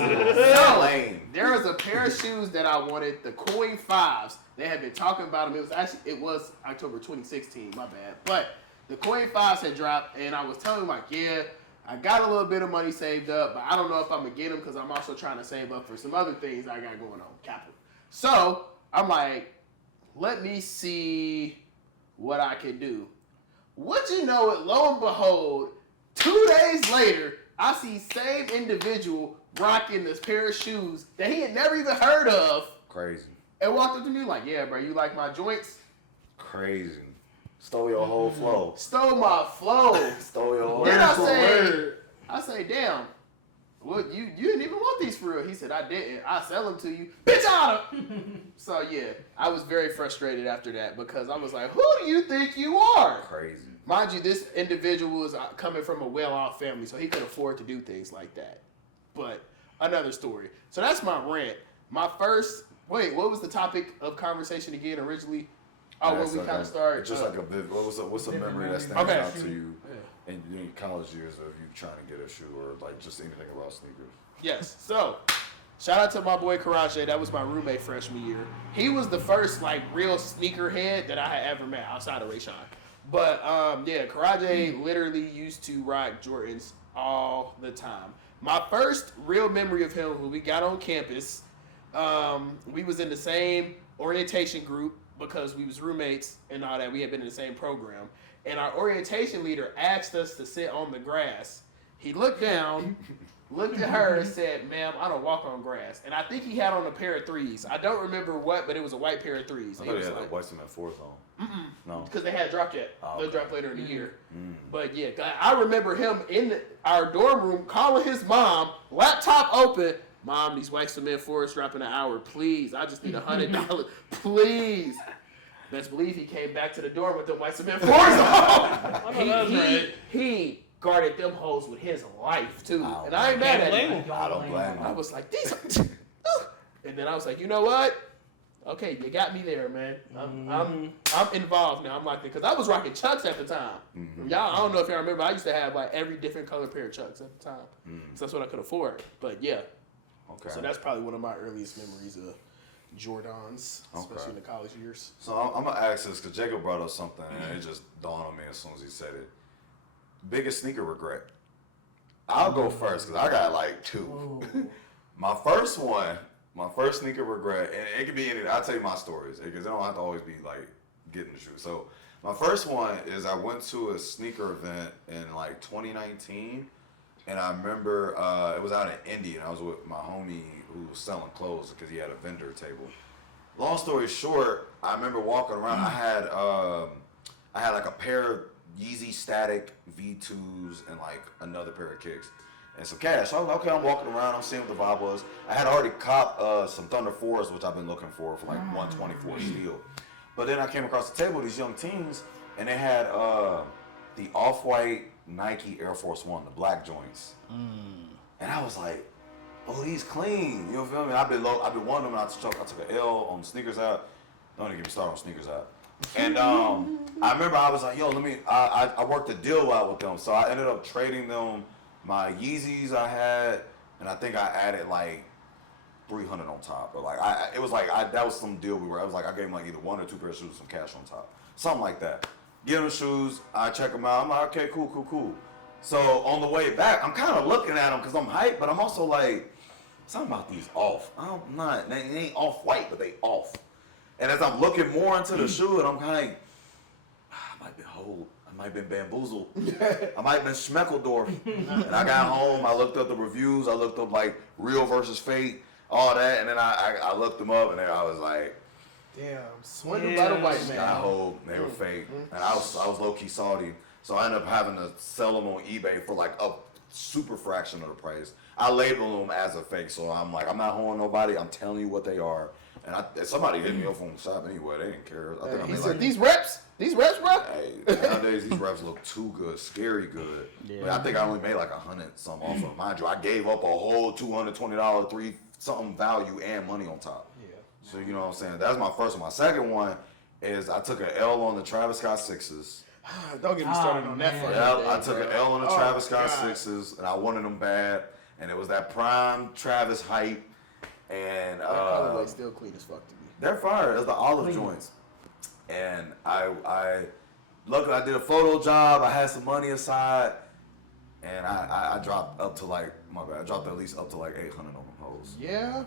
there was a pair of shoes that I wanted, the Coin 5s. They had been talking about them. It was October 2016, my bad. But the Coin 5s had dropped, and I was telling him, like, yeah, I got a little bit of money saved up, but I don't know if I'm going to get them because I'm also trying to save up for some other things I got going on, capital. So, I'm like, let me see what I can do. Would you know it, lo and behold, 2 days later, I see same individual rocking this pair of shoes that he had never even heard of. Crazy. And walked up to me like, yeah, bro, you like my joints? Crazy. Stole your whole flow. Stole my flow. Stole your whole Then flow. I say, damn. Well, you didn't even want these for real. He said, I didn't. I sell them to you. Bitch, out of. So, yeah, I was very frustrated after that because I was like, who do you think you are? Crazy. Mind you, this individual was coming from a well-off family, so he could afford to do things like that. But another story. So that's my rant. My first, what was the topic of conversation again originally? Oh, where we kind of started. Just like what's a memory that stands out to you in your college years of you trying to get a shoe or like just anything about sneakers? Yes. So, shout out to my boy Karaje. That was my roommate freshman year. He was the first like real sneakerhead that I had ever met outside of Rayshawn. But yeah, Karaje literally used to rock Jordans all the time. My first real memory of him when we got on campus, we was in the same orientation group because we was roommates and all that. We had been in the same program. And our orientation leader asked us to sit on the grass. He looked down, looked at her and said, ma'am, I don't walk on grass. And I think he had on a pair of threes. I don't remember what, but it was a white pair of threes. I thought he had like white cement fours on. No. Because they had dropped yet. Oh, They'll drop later in the year. Mm. But yeah, I remember him in our dorm room calling his mom, laptop open, Mom, these white cement fours dropping an hour, please. I just need $100, please. Best believe he came back to the dorm with the white cement fours on. He guarded them hoes with his life too, and I ain't mad at him. I don't blame him. I was like, these are, and then I was like, you know what? Okay, you got me there, man. I'm involved now. I'm like, because I was rocking Chucks at the time. Mm-hmm. Y'all, I don't know if y'all remember. I used to have like every different color pair of Chucks at the time, so that's what I could afford. But yeah, okay. So that's probably one of my earliest memories of Jordans, especially in the college years. So I'm gonna ask this because Jacob brought up something, and it just dawned on me as soon as he said it. Biggest sneaker regret. I'll go first because I got like two. My first sneaker regret, and it could be anything. I'll tell you my stories because it don't have to always be like getting the shoe. So my first one is I went to a sneaker event in like 2019, and I remember it was out in Indy, and I was with my homie who was selling clothes because he had a vendor table. Long story short, I remember walking around. I had like a pair of Yeezy Static V2s and like another pair of kicks and some cash. So I was like, okay, I'm walking around. I'm seeing what the vibe was. I had already copped some Thunder 4s, which I've been looking for like 124 steel. But then I came across the table, these young teens, and they had the off-white Nike Air Force One, the black joints. And I was like, oh, these clean. You know what I mean? I've been wanting them. I took an L on Sneakers app. Don't even get me started on Sneakers app. And I remember I was like, yo, I worked a deal out with them. So I ended up trading them my Yeezys I had, and I think I added like 300 on top. Or like, that was some deal I gave them like either 1 or 2 pairs of shoes, some cash on top. Something like that. Give them shoes, I check them out. I'm like, okay, cool. So on the way back, I'm kind of looking at them because I'm hyped, but I'm also like, something about these off. They ain't off white, but they off. And as I'm looking more into the shoe, and I'm kind of like, I might have been bamboozled. I might have been Schmeckeldorf. And I got home, I looked up the reviews, I looked up like real versus fake, all that, and then I looked them up, and then I was like, damn, swindled by the white man. I hope they were fake. And I was low-key salty. So I ended up having to sell them on eBay for like a super fraction of the price. I label them as a fake, so I'm like, I'm not holding nobody. I'm telling you what they are. And somebody hit me up on the shop anyway. They didn't care. I think he said, like, these reps, bro. Hey, nowadays these reps look too good, scary good. Yeah. But I think I only made like 100 something off of them. Mind you, I gave up a whole $220, $3 something value and money on top. Yeah. So you know what I'm saying? That's my first one. My second one is I took an L on the Travis Scott 6s. Don't get me started on that fucking day, I took an L on the Travis Scott 6s, and I wanted them bad. And it was that prime Travis hype. And that colorway still clean as fuck to me. They're fire. It's the olive joints. And I luckily I did a photo job. I had some money aside, and I dropped up to like I dropped at least up to like 800 on them hoes. Yeah.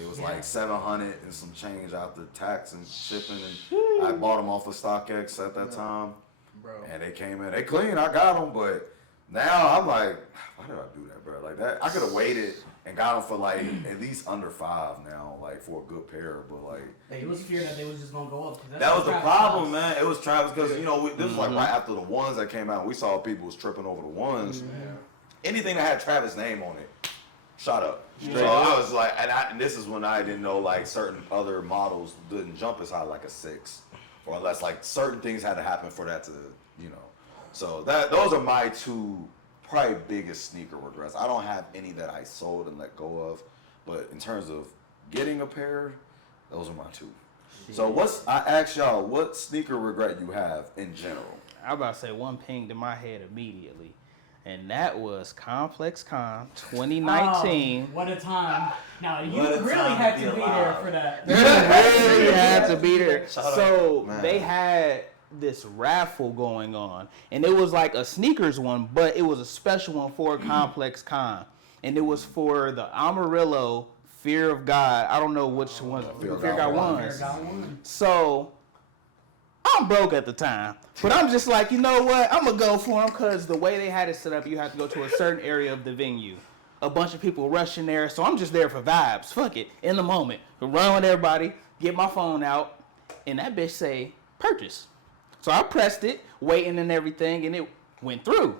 It was like 700 and some change after tax and shipping, and I bought them off of StockX at that time. Bro. And they came in. They clean. I got them, but now I'm like, why did I do that, bro? Like that, I could have waited and got them for like at least under $5 now, like for a good pair. But like, it was fear that they was just gonna go up. That was the problem, man. It was Travis because this was like right after the ones that came out. We saw people was tripping over the ones. Anything that had Travis' name on it, shot up. So I was like, and this is when I didn't know like certain other models didn't jump as high like a 6, or unless like certain things had to happen for that to, So those are my two probably biggest sneaker regrets. I don't have any that I sold and let go of, but in terms of getting a pair, those are my two. So I asked y'all, what sneaker regret you have in general? I was about to say one pinged in my head immediately, and that was Complex Con 2019. Oh, what a time. Now, you really had to be there for that. You really had to be there. So they had this raffle going on, and it was like a sneakers one, but it was a special one for Complex Con, and it was for the Amarillo Fear of God. I don't know which one. Fear of God ones. So I'm broke at the time, but I'm just like, you know what? I'm gonna go for them because the way they had it set up, you have to go to a certain area of the venue. A bunch of people rushing there, so I'm just there for vibes. Fuck it, in the moment, run with everybody, get my phone out, and that bitch say purchase. So I pressed it, waiting and everything, and it went through.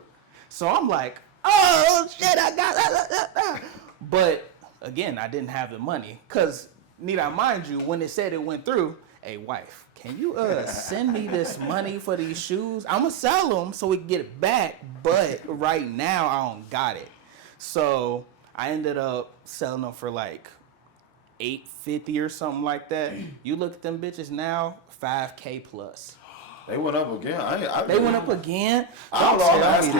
So I'm like, oh shit, I got that. But again, I didn't have the money. Because, need I mind you, when it said it went through, hey, wife, can you send me this money for these shoes? I'm going to sell them so we can get it back. But right now, I don't got it. So I ended up selling them for like $850 or something like that. You look at them bitches now, $5K plus. They went up again. They went up again. I don't know. I should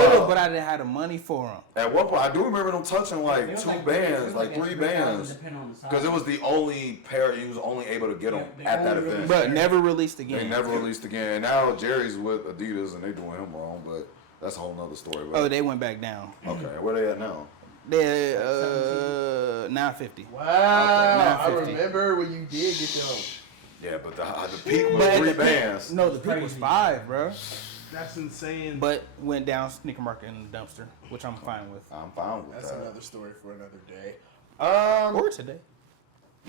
have, but I didn't have the money for them. At one point, I do remember them touching like 2 bands, like 3 bands, because it was the only pair you was only able to get them at that event. But never released again. They never released again. And now Jerry's with Adidas, and they doing him wrong. But that's a whole nother story. Oh, they went back down. Okay, where they at now? They're 950. Wow, okay, 950. I remember when you did get them. Yeah, but the peak was 3 bands. No, the peak was 5, bro. That's insane. But went down sneaker market in the dumpster, which I'm fine with. I'm fine with That's that. another story for another day. Or today.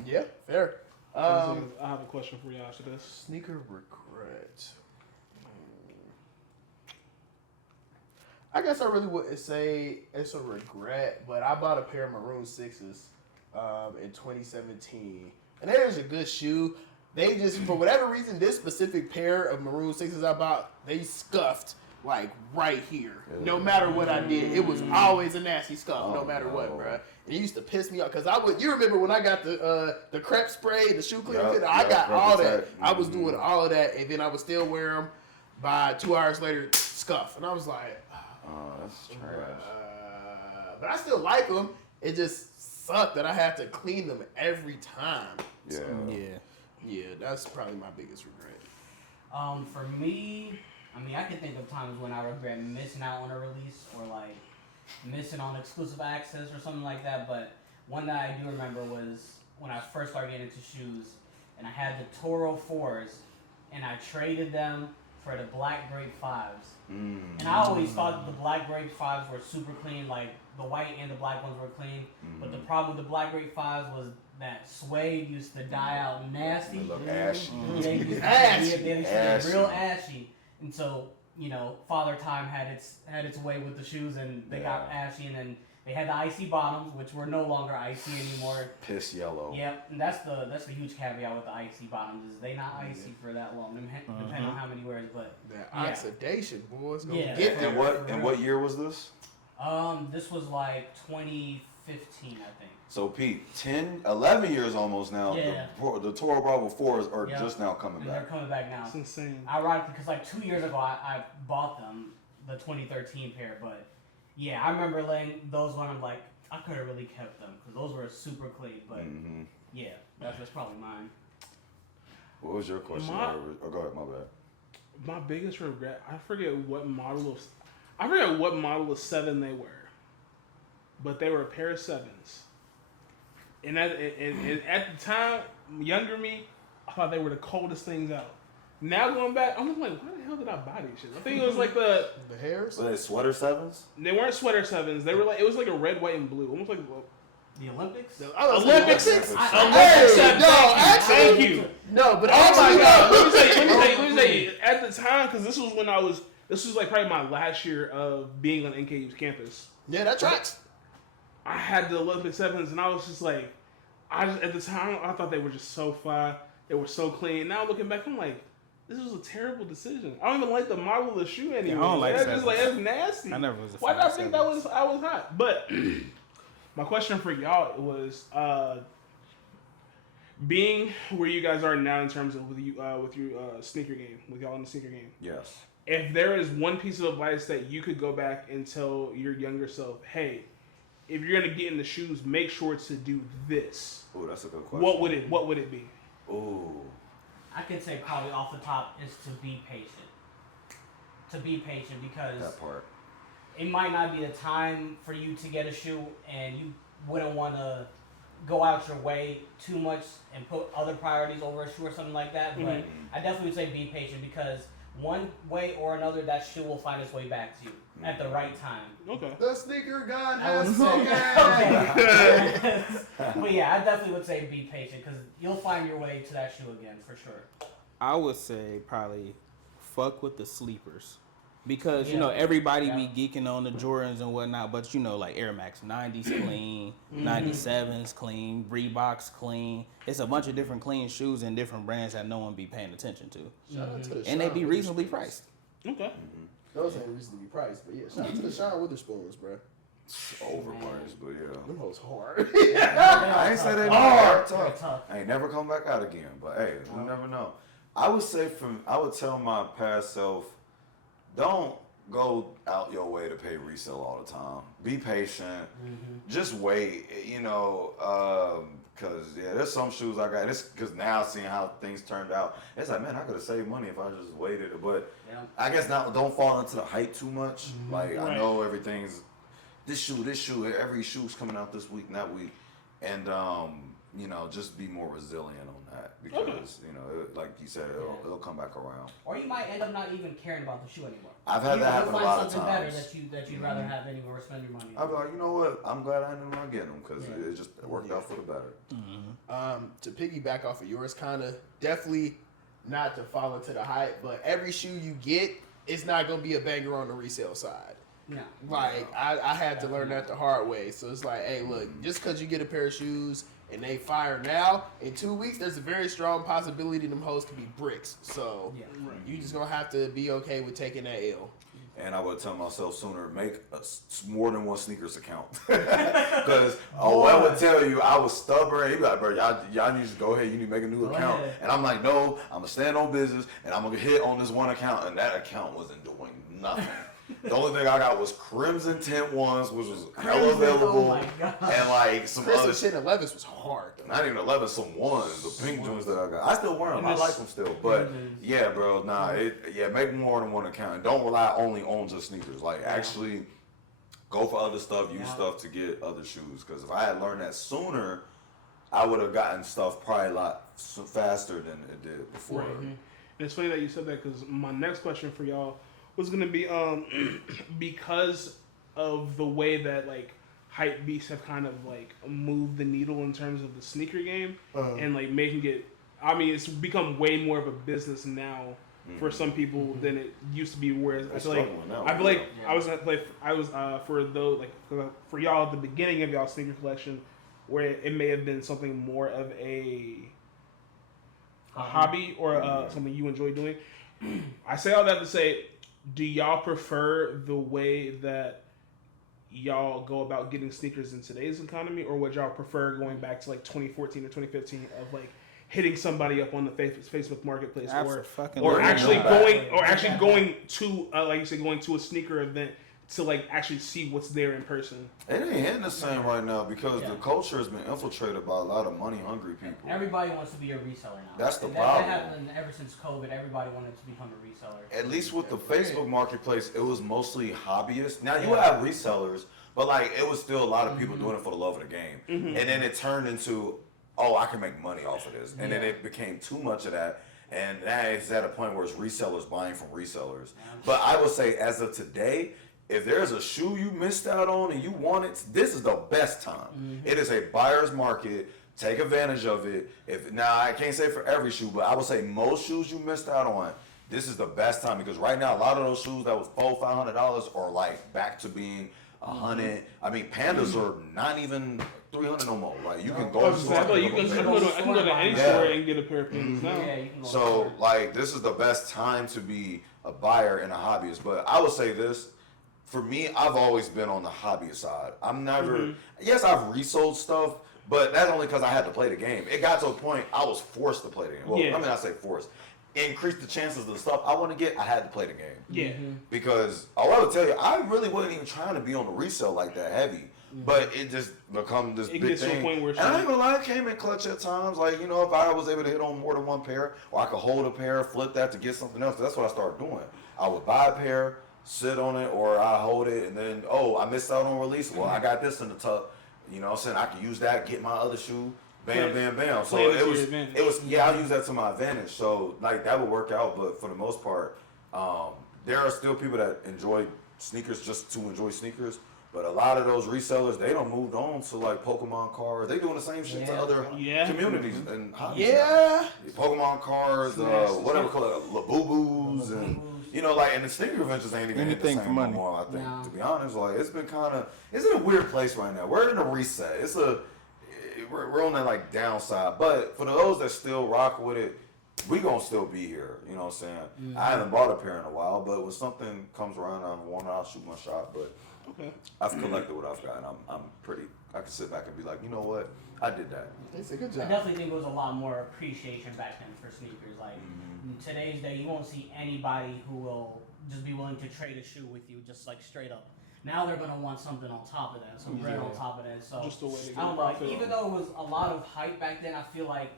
Yeah, fair. I have a question for y'all after this. Sneaker regret. I guess I really wouldn't say it's a regret, but I bought a pair of maroon 6s in 2017. And that is a good shoe. They just, for whatever reason, this specific pair of maroon 6s I bought, they scuffed like right here. No matter what I did, it was always a nasty scuff. No matter what, bro. It used to piss me off because I would. You remember when I got the crepe spray, the shoe cleaner? I got all that. I was doing all of that, and then I would still wear them. By 2 hours later, scuff, and I was like, "Oh, that's trash." But I still like them. It just sucked that I had to clean them every time. Yeah, so, yeah. That's probably my biggest regret. For me, I mean, I can think of times when I regret missing out on a release or like missing on exclusive access or something like that. But one that I do remember was when I first started getting into shoes, and I had the Toro 4s, and I traded them for the Black Grape 5s. And I always thought that the Black Grape 5s were super clean, like the white and the black ones were clean. But the problem with the Black Grape 5s was that suede used to die out nasty. They look ashy. They used to get real ashy. And so, you know, Father Time had its way with the shoes, and they got ashy, and then they had the icy bottoms, which were no longer icy anymore. Piss yellow. Yep, and that's the huge caveat with the icy bottoms is they not icy for that long, depending on how many wears. But that oxidation, boys, get there. And what year was this? This was like 2015, I think. So Pete, 11 years almost now. Yeah. The Toro Bravo 4s are just now coming back. They're coming back now. It's insane. Ironically, because like 2 years ago I bought them, the 2013 pair, but. Yeah, I remember laying those when I'm like, I could have really kept them because those were super clean. But yeah, that's probably mine. What was your question? Go ahead, my bad. My biggest regret, I forget what model of 7 they were, but they were a pair of 7s. And at the time, younger me, I thought they were the coldest things out. Now going back, I'm like, why the hell did I buy these shit? I think it was like the hairs. Were they sweater 7s? They weren't sweater 7s. They were like, it was like a red, white, and blue, almost like the Olympics. Olympics. Thank you. No, but oh my god, let me tell you. At the time, because this was like probably my last year of being on NKU's campus. Yeah, that tracks. I had the Olympic 7s, and I was just like, at the time I thought they were just so fly. They were so clean. Now looking back, I'm like, this was a terrible decision. I don't even like the model of the shoe anymore. Yeah, I don't like that's just like that's nasty. I never was a fan. Why did I think I was hot? But my question for y'all was being where you guys are now in terms of with your sneaker game, with y'all in the sneaker game. Yes. If there is one piece of advice that you could go back and tell your younger self, hey, if you're gonna get in the shoes, make sure to do this. Oh, that's a good question. What would it be? Oh. I could say probably off the top is to be patient. To be patient because that part. It might not be the time for you to get a shoe, and you wouldn't want to go out your way too much and put other priorities over a shoe or something like that. But I definitely would say be patient because one way or another, that shoe will find its way back to you at the right time. Okay. The sneaker god has But yeah, I definitely would say be patient because you'll find your way to that shoe again for sure. I would say probably fuck with the sleepers. Because, you know, everybody be geeking on the Jordans and whatnot, but, you know, like Air Max 90s clean, 97s clean, Reebok's clean. It's a bunch of different clean shoes and different brands that no one be paying attention to. Shout out to the and they be reasonably priced. Okay. Those ain't reasonably priced, but yeah, shout out to the Sean Witherspoons, bro. Overpriced, but yeah. Them hoes hard. I ain't say they hard. Tough. I ain't never come back out again, but hey, you never know. I would tell my past self, don't go out your way to pay resale all the time. Be patient. Just wait, you know, because, there's some shoes I got. It's because now seeing how things turned out, it's like, man, I could have saved money if I just waited. But I guess don't fall into the hype too much. Like, I know everything's this shoe, every shoe's coming out this week and that week. And, you know, just be more resilient on that because, you know, like you said, it'll come back around. Or you might end up not even caring about the shoe anymore. I've had that happen a lot of times. You'll find something better that you'd rather have anymore or spend your money on. I'll be like, you know what? I'm glad I ended up getting them because it just worked out for the better. To piggyback off of yours, kind of definitely not to fall into the hype, but every shoe you get, it's not going to be a banger on the resale side. No. Like, I had to learn that the hard way. So it's like, hey, look, just because you get a pair of shoes and they fire now, in 2 weeks, there's a very strong possibility them hoes could be bricks. So you just going to have to be okay with taking that L. And I would tell myself sooner, make more than one sneakers account. Because I would tell you, I was stubborn. He'd be like, bro, y'all need to go ahead. You need to make a new account. And I'm like, no, I'm going to stand on business, and I'm going to hit on this one account. And that account wasn't doing nothing. The only thing I got was Crimson Tint ones, which was hella available. And like some Crimson other Tint 11s was hard. Not even 11, some ones, the pink joints that I got. I still wear them. I like them still. But yeah, bro, make more than one account. And don't rely only on just sneakers. Like actually go for other stuff, use stuff to get other shoes. Because if I had learned that sooner, I would have gotten stuff probably a lot faster than it did before. Right. And it's funny that you said that because my next question for y'all was going to be because of the way that like hype beasts have kind of like moved the needle in terms of the sneaker game and like making it, I mean, it's become way more of a business now for some people than it used to be. Whereas I feel like I was for those like for y'all at the beginning of y'all sneaker collection, where it may have been something more of a hobby or something you enjoy doing. I say all that to say, do y'all prefer the way that y'all go about getting sneakers in today's economy, or would y'all prefer going back to like 2014 or 2015 of like hitting somebody up on the Facebook Marketplace, or actually going to like you said, going to a sneaker event to like actually see what's there in person? It ain't hitting the same right now because the culture has been infiltrated by a lot of money hungry people. Everybody wants to be a reseller now. That's the problem. That happened ever since COVID. Everybody wanted to become a reseller. At least with the Facebook Marketplace, it was mostly hobbyists. Now you have resellers, but like it was still a lot of people doing it for the love of the game. And then it turned into, oh, I can make money off of this. And then it became too much of that. And now it's at a point where it's resellers buying from resellers. But I would say as of today, if there's a shoe you missed out on and you want it, this is the best time. It is a buyer's market. Take advantage of it. Now, I can't say for every shoe, but I would say most shoes you missed out on, this is the best time because right now, a lot of those shoes that was $400-$500 are like back to being $100. I mean, Pandas are not even $300 no more. Like you can go to store. I can go to any store and get a pair of Pandas now. So like this is the best time to be a buyer and a hobbyist. But I would say this. For me, I've always been on the hobbyist side. I'm never, yes, I've resold stuff, but that's only because I had to play the game. It got to a point I was forced to play the game. Well, I mean, I say forced. Increase the chances of the stuff I want to get, I had to play the game. Yeah. Because I want to tell you, I really wasn't even trying to be on the resale like that heavy. But it just become this big thing. To a point where and I ain't gonna lie, it came in clutch at times. Like, you know, if I was able to hit on more than one pair, or I could hold a pair, flip that to get something else, that's what I started doing. I would buy a pair, sit on it, or I hold it, and then, I missed out on release. Well, I got this in the tuck. You know what I'm saying? I can use that, get my other shoe, bam, bam, bam. So it was, I'll use that to my advantage. So, like, that would work out, but for the most part, there are still people that enjoy sneakers just to enjoy sneakers. But a lot of those resellers, they don't moved on to like Pokemon cards. They doing the same shit to other communities and hobbies. Pokemon cards, whatever call it, Labubus, and you know, like, and the sneaker adventures ain't even anything the same no more. I think, to be honest, like it's been kind of, it's in a weird place right now. We're in a reset. We're on that like downside. But for those that still rock with it, we gonna still be here. You know what I'm saying? I haven't bought a pair in a while, but when something comes around, I'll shoot my shot. But I've collected what I've got, and I can sit back and be like, you know what, I did that. It's a good job. I definitely think there was a lot more appreciation back then for sneakers. Like in today's day, you won't see anybody who will just be willing to trade a shoe with you, just like straight up. Now they're gonna want something on top of that, some bread on top of that. So just a way to get I don't know. Like, even though it was a lot of hype back then, I feel like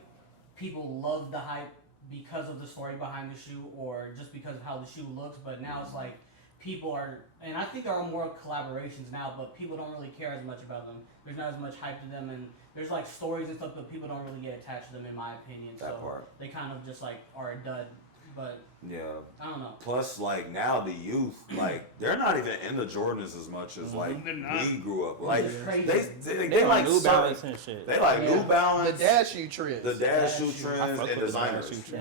people loved the hype because of the story behind the shoe, or just because of how the shoe looks. But now it's like, people are, and I think there are more collaborations now, but people don't really care as much about them. There's not as much hype to them, and there's like stories and stuff, but people don't really get attached to them, in my opinion. They kind of just like are a dud. But I don't know. Plus, like now the youth, like they're not even into Jordans as much as like we grew up. Like they like New Balance and shit. They like New Balance, the dad shoe trends, and designers.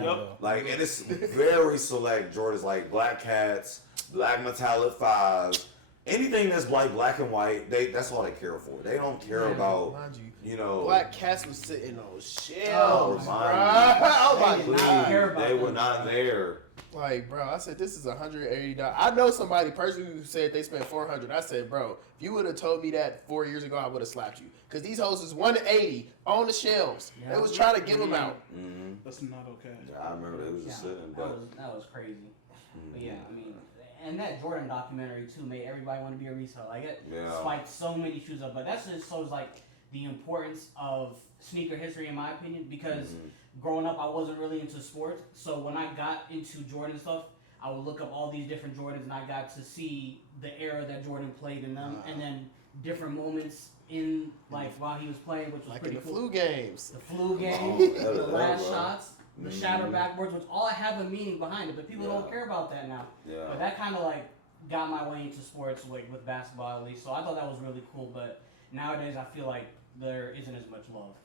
Like, and it's very select Jordans, like Black Cats, Black Metallic 5s, anything that's black and white, that's all they care for. They don't care about, you know. Black cats was sitting on shelves, Oh my God. They were not there. Like, bro, I said, this is $180. I know somebody personally who said they spent $400. I said, bro, if you would have told me that 4 years ago, I would have slapped you. Because these hoes was $180 on the shelves. They was trying to give them out. Mm-hmm. That's not okay. Yeah, I remember it was just sitting. That was crazy. But yeah, I mean, and that Jordan documentary too made everybody want to be a reseller. Like it spiked so many shoes up. But that's just shows like the importance of sneaker history, in my opinion, because growing up I wasn't really into sports. So when I got into Jordan stuff, I would look up all these different Jordans, and I got to see the era that Jordan played in them, and then different moments in like while he was playing, which was like pretty in the cool. flu games. The flu game, the last shots, the shatter backboards, which all have a meaning behind it, but people don't care about that now. Yeah. But that kind of like got my way into sports, like with basketball at least. So I thought that was really cool. But nowadays, I feel like there isn't as much love.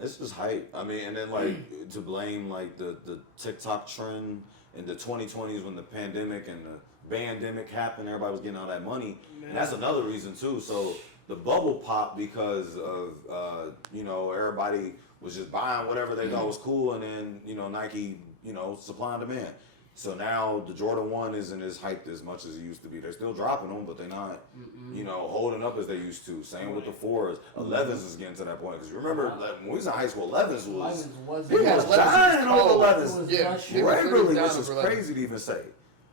It's just hype. I mean, and then like to blame like the TikTok trend in the 2020s when the pandemic and the bandemic happened, everybody was getting all that money, and that's another reason too. So the bubble popped because of you know, everybody was just buying whatever they thought was cool, and then you know, Nike, you know, supply and demand. So now the Jordan 1 isn't as hyped as much as it used to be. They're still dropping them, but they're not, you know, holding up as they used to. Same with the 4s. 11s is getting to that point. Because you remember, like, when we was in high school, 11s was dying over 11s. Regularly, which was crazy to even say.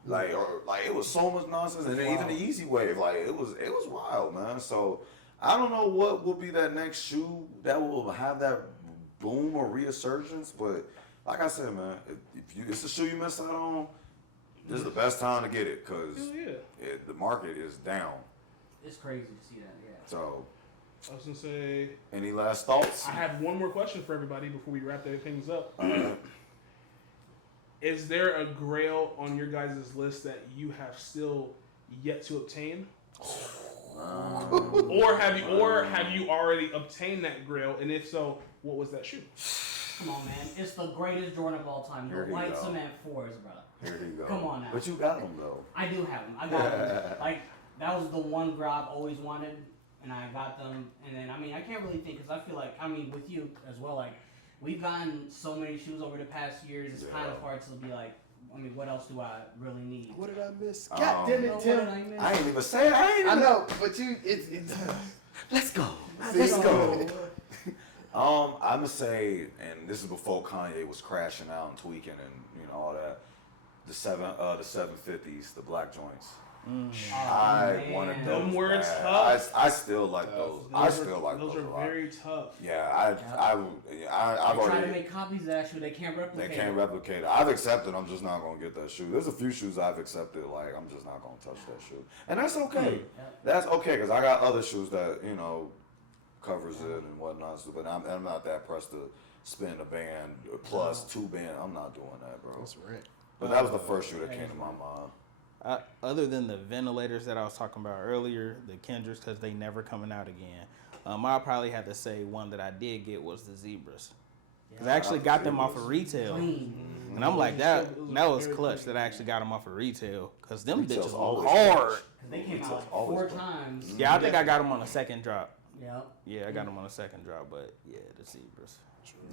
Like it was so much nonsense. And then even the Yeezy wave, like, it was wild, man. So I don't know what will be that next shoe that will have that boom or resurgence, but like I said, man, if it's a shoe you miss out on, this is the best time to get it because the market is down. It's crazy to see that, yeah. So, I was gonna say. Any last thoughts? I have one more question for everybody before we wrap things up. Is there a grail on your guys' list that you have still yet to obtain? Or have you already obtained that grail? And if so, what was that shoe? Come on, man. It's the greatest Jordan of all time. The white cement 4s, bro. Here you go. Come on now. But you got them, though. I do have them. I got them. Like, that was the one girl I've always wanted, and I got them. And then, I mean, I can't really think, because I feel like, I mean, with you as well, like, we've gotten so many shoes over the past years, it's kind of hard to be like, I mean, what else do I really need? What did I miss? God damn it, Tim. I ain't even say it. I know, but you, it's let's go. Let's go. I'm gonna say, and this is before Kanye was crashing out and tweaking and you know all that. The 750s, the black joints. I wanted those. Them were tough. I still like those. Those are very tough. Yeah, I've already tried to make copies of that shoe. They can't replicate. They can't replicate it. I've accepted. I'm just not gonna get that shoe. There's a few shoes I've accepted. Like I'm just not gonna touch that shoe, and that's okay. That's okay because I got other shoes that you know covers it and whatnot. So, but I'm not that pressed to spend a band plus 2 band. I'm not doing that, bro. That's right. But that was the first shoe that came to my mind. Other than the ventilators that I was talking about earlier, the Kendricks, because they never coming out again. I'll probably have to say one that I did get was the Zebras. Because I actually got them off of retail. And I'm like, that was clutch that I actually got them off of retail. Because them bitches are hard. They came out like 4 times. Yeah, I think I got them on a second drop. Yep. Yeah, I got them on a second drop, but yeah, the Zebras.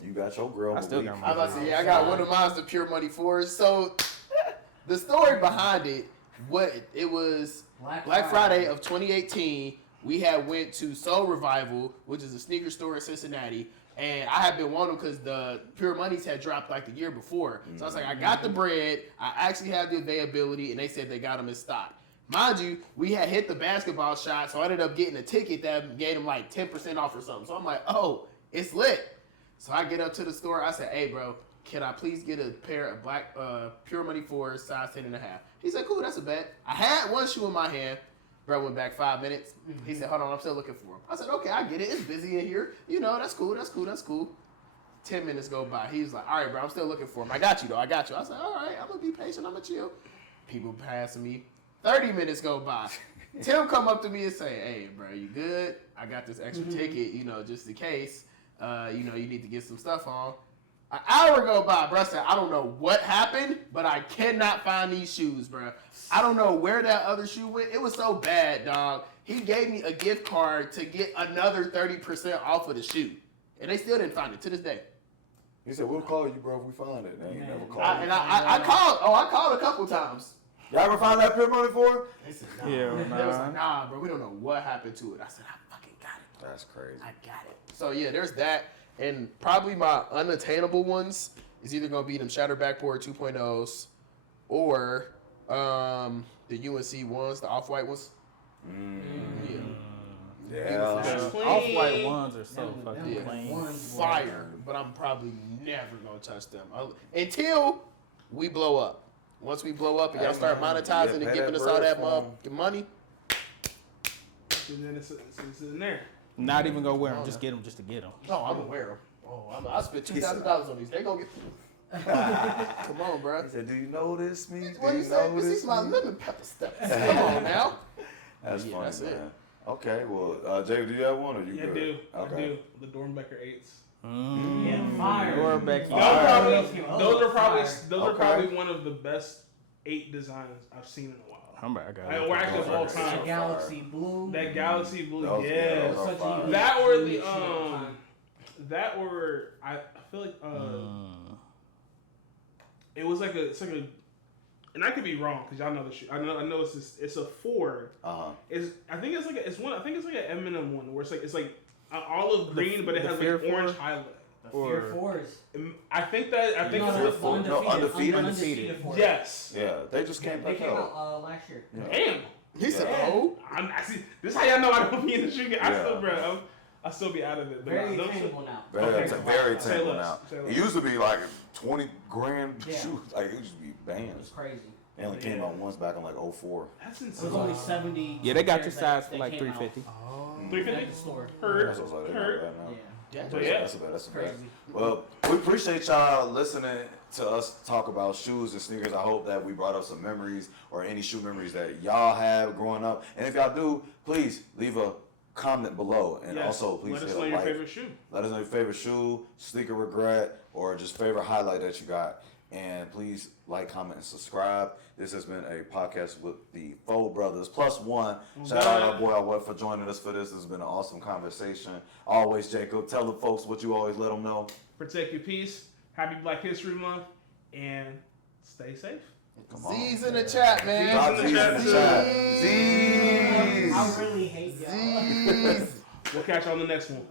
You got your girl. I still got I'm about to say, I got one of mine, the Pure Money 4s. So, the story behind it, it was Black Friday of 2018. We had went to Soul Revival, which is a sneaker store in Cincinnati, and I had been wanting because the Pure Monies had dropped like the year before. So I was like, I got the bread, I actually have the availability, and they said they got them in stock. Mind you, we had hit the basketball shot, so I ended up getting a ticket that gave them like 10% off or something. So I'm like, oh, it's lit. So I get up to the store, I said, hey bro, can I please get a pair of black Pure Money 4s, size 10.5? He said, cool, that's a bet. I had one shoe in my hand. Bro went back 5 minutes. He said, hold on, I'm still looking for him. I said, okay, I get it. It's busy in here. You know, that's cool. 10 minutes go by. He's like, all right, bro, I'm still looking for him. I got you, though. I said, all right, I'm going to be patient. I'm going to chill. People passing me. 30 minutes go by. Tim come up to me and say, hey, bro, you good? I got this extra ticket, you know, just in case. You know, you need to get some stuff on. An hour go by, bro. I said, I don't know what happened, but I cannot find these shoes, bro. I don't know where that other shoe went. It was so bad, dog. He gave me a gift card to get another 30% off of the shoe. And they still didn't find it to this day. He said, we'll call you, bro, if we find it. They ain't never called I called. Oh, I called a couple times. Y'all ever find that pure money for? They said, nah. They was like, nah, bro, we don't know what happened to it. I said, I fucking got it. That's crazy. I got it. So, yeah, there's that. And probably my unattainable ones is either going to be them Shattered Backboard 2.0s or the UNC ones, the off-white ones. Yeah. Off-white ones are so fucking clean. Fire. But I'm probably never going to touch them. Until we blow up. Once we blow up and y'all start monetizing and giving us all that money. And then it's in there. Not even gonna wear them, just get them just to get them. No, I'm gonna wear them. Oh, I spent $2,000 on these. They gonna get. Come on, bro. He said, "Do you know this, me? What you say? This is my lemon pepper steps. Come on now." That's funny, that's man. it. Okay, well, Jay, do you have one or you good? I do. Okay. I do. The Dornbecker 8s. Yeah, fire. Those are probably one of the best 8 designs I've seen in a while. Or actually of all time. That Galaxy Blue. That Galaxy Blue, yeah. That or the I feel like it was like it's like a, and I could be wrong because y'all know the shoe. I know it's a 4. I think it's like an Eminem one where it's like olive green, but it has like orange highlight. Fear 4s. I think it's undefeated. Yes. Yeah, they just came back out last year. Yeah. Damn. He said, "Oh, I see. This is how y'all know I don't be in the shoe game. I still be out of it. Very attainable now. Very attainable now. It used to be like 20 grand Yeah. shoes. Like it used to be bands. It was crazy. They only came out once back in like 04. That's It insane. was only 70. Yeah, they got your size for like $350. 350 at the store. Heard. That's what I was like, Heard. right now. Yeah. That's a Crazy. Well, we appreciate y'all listening to us talk about shoes and sneakers. I hope that we brought up some memories or any shoe memories that y'all have growing up. And if y'all do, please leave a comment below. And also, please let us hit know a your like. favorite shoe. Let us know your favorite shoe, sneaker regret, or just favorite highlight that you got. And please like, comment, and subscribe. This has been a podcast with the Foe Brothers plus one. Shout out our boy Awad for joining us for this. This has been an awesome conversation. Always, Jacob, tell the folks what you always let them know. Protect your peace. Happy Black History Month. And stay safe. Come on. Z's in the chat, man. Z's in the chat. Z's. I really hate y'all. Z's. We'll catch you on the next one.